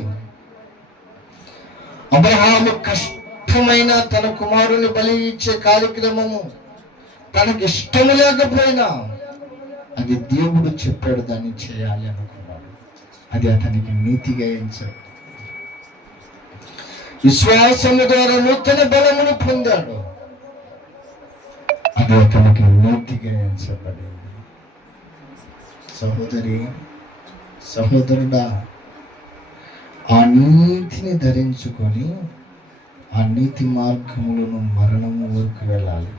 అబ్రహాము కష్టమైన తన కుమారుని బలి ఇచ్చే కార్యక్రమము తనకి ఇష్టం లేకపోయినా అది దేవుడు చెప్పాడు దాన్ని చేయాలి అనుకున్నాడు, అది అతనికి నీతిగా ఎంచాడు. విశ్వాసము ద్వారా నూతన బలమును పొందాడు, అది అతనికి నీతిగా ఎంచబడింది. సహోదరి, సహోదరుడా, ఆ నీతిని ధరించుకొని ఆ నీతి మార్గములను మరణము వరకు వెళ్ళాలి.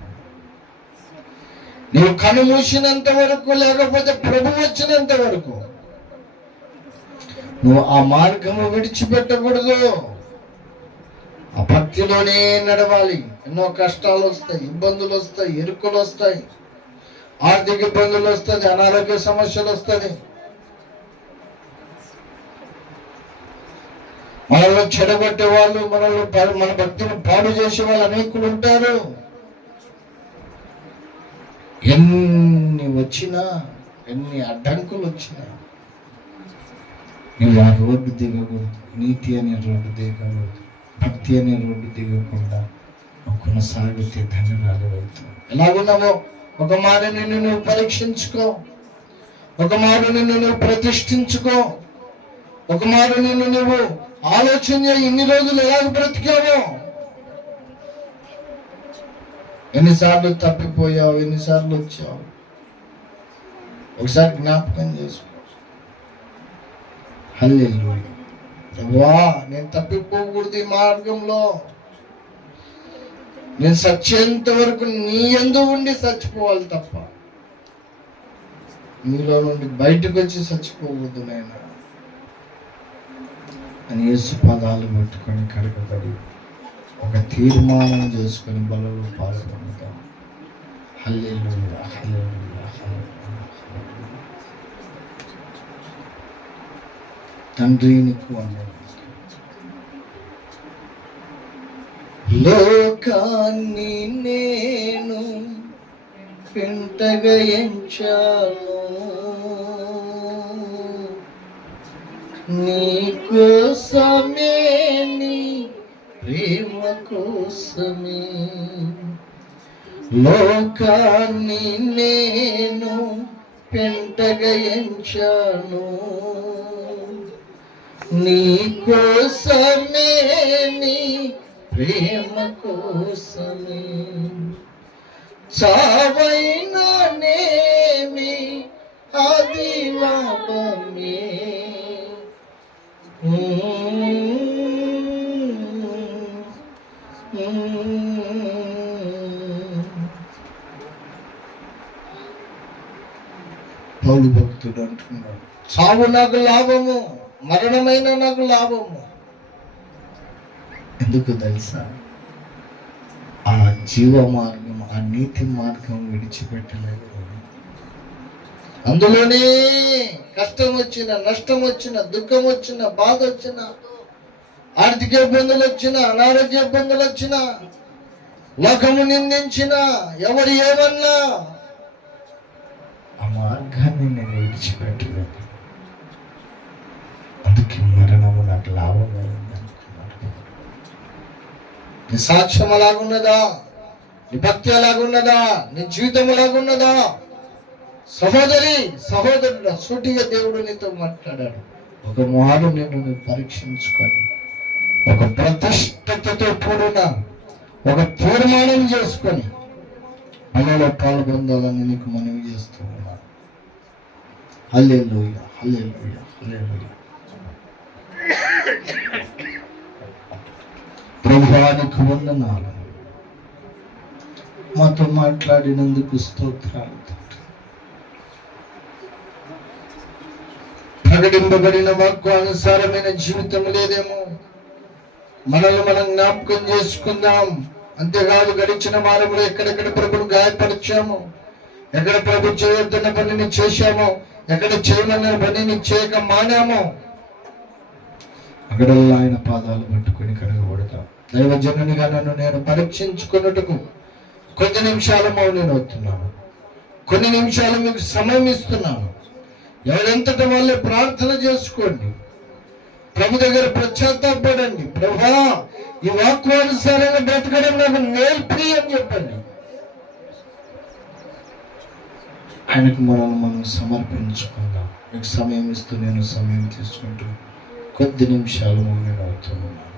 నీవు కను మూసినంత వరకు, లేకపోతే ప్రభు వచ్చినంత వరకు నువ్వు ఆ మార్గము విడిచిపెట్టకూడదు. ఆ భక్తిలోనే నడవాలి. ఎన్నో కష్టాలు వస్తాయి, ఇబ్బందులు వస్తాయి, ఇరుకులు వస్తాయి, ఆర్థిక ఇబ్బందులు వస్తుంది, అనారోగ్య సమస్యలు వస్తుంది. మనల్ని చెడగొట్టే వాళ్ళు, మన భక్తిని పాడు చేసే వాళ్ళు అనేకులు ఉంటారు. ఎన్ని వచ్చినా, ఎన్ని అడ్డంకులు వచ్చినా నువ్వు ఆ రోడ్డు దిగకూడదు. నీతి అనే రోడ్డు దిగకూడదు, భక్తి అనే రోడ్డు దిగకుండా కొనసాగితే ధన్యురాలు అవుతావు. ఎలాగున్నావో ఒక మాట నిన్ను నువ్వు పరీక్షించుకో, ఒక మాట నిన్ను నువ్వు ప్రతిష్ఠించుకో, ఒక మాట నిన్ను నువ్వు ఆలోచన చేయి. ఇన్ని రోజులు ఎలాగ బ్రతికావో, ఎన్నిసార్లు తప్పిపోయావు, ఎన్నిసార్లు వచ్చావు, ఒకసారి జ్ఞాపకం చేసుకో. హల్లెలూయా. ప్రభువా, నేను తప్పిపోకూడదు ఈ మార్గంలో. నేను చచ్చేంత వరకు నీ యందు ఉండి చచ్చిపోవాలి తప్ప నీలో నుండి బయటకు వచ్చి చచ్చిపోకూడదు నాయన అని యేసు పాదాలు పెట్టుకొని కడగబడి ఒక తీర్మానం చేసుకొని బలలో పాల్గొంటాం. హల్లెలూయా, హల్లెలూయా, హల్లెలూయా. తండ్రి నీకు వందనాలు. లోకాన్ని నేను పెంటగా ఎంచాను, నీ కోసమే, నీ ప్రేమ కోసమే. లోకాన్ని నేను పెంటగా ఎంచాను, నీ కోసమే, నీ ప్రేమ కోసమే. చావైనా నేమి అది లాభమే. పౌలు భక్తుడు అంటున్నాడు, చావు నాకు లాభము, మరణమైన నాకు లాభము. ఎందుకు తెలుసా? ఆ జీవ మార్గం, ఆ నీతి మార్గం విడిచిపెట్టలేదు. అందులోనే కష్టం వచ్చిన, నష్టం వచ్చిన, దుఃఖం వచ్చిన, బాధ వచ్చిన, ఆర్థిక ఇబ్బందులు వచ్చిన, అనారోగ్య ఇబ్బందులు వచ్చిన, లోకము నిందించిన, ఎవరు ఏమన్నా ఆ మార్గాన్ని నేను విడిచిపెట్టలేదు. అందుకే మరణము నాకు లాభమైంది అనుకున్నాడు. నీ సాక్ష్యం అలాగున్నదా? నీ భక్తి అలాగున్నదా? నీ జీవితం అలాగున్నదా? సహోదరి, సహోదరుడు, సూటిగా దేవుడు నీతో మాట్లాడాడు. ఒక మారు నేను పరీక్షించుకొని ఒక ప్రతిష్టతతో కూడిన ఒక తీర్మానం చేసుకొని మనలో పాల్గొందాలని నీకు మనవి చేస్తూ ఉన్నాను. హల్లెలూయా, హల్లెలూయా, హల్లెలూయా. ప్రభువానికి వందనాలు. మాతో మాట్లాడినందుకు స్తోత్రాలు. ప్రకటింపబడిన వాక్యానుసారమైన జీవితం లేదేమో, మనల్ని మనం జ్ఞాపకం చేసుకుందాం. అంతేకాదు, గడిచిన వారంలో ఎక్కడెక్కడ ప్రభుని గాయపరిచామో, ఎక్కడ ప్రభు చేయొద్దన్న పనిని చేశామో, ఎక్కడ చేయమన్న పనిని చేయక మానామో అక్కడల్లా ఆయన పాదాలు పట్టుకొని కడగబడతాం. దైవజనునిగా నన్ను నేను పరీక్షించుకున్నట్టుకు కొద్ది నిమిషాలు మౌనం అవుతున్నాను. కొన్ని నిమిషాలు మీకు సమయం ఇస్తున్నాను. ఎవరంతటి వాళ్ళే ప్రార్థన చేసుకోండి. ప్రభు దగ్గర పశ్చాత్తాపడండి. ప్రభా, ఈ వాక్యానుసారంగా బ్రతకడం నాకు నేర్పి అని చెప్పండి. ఆయనకు మనం సమర్పించుకుందాం. మీకు సమయం ఇస్తూ నేను సమయం తీసుకుంటూ కొద్ది నిమిషాలు మౌనం అవుతున్నాను.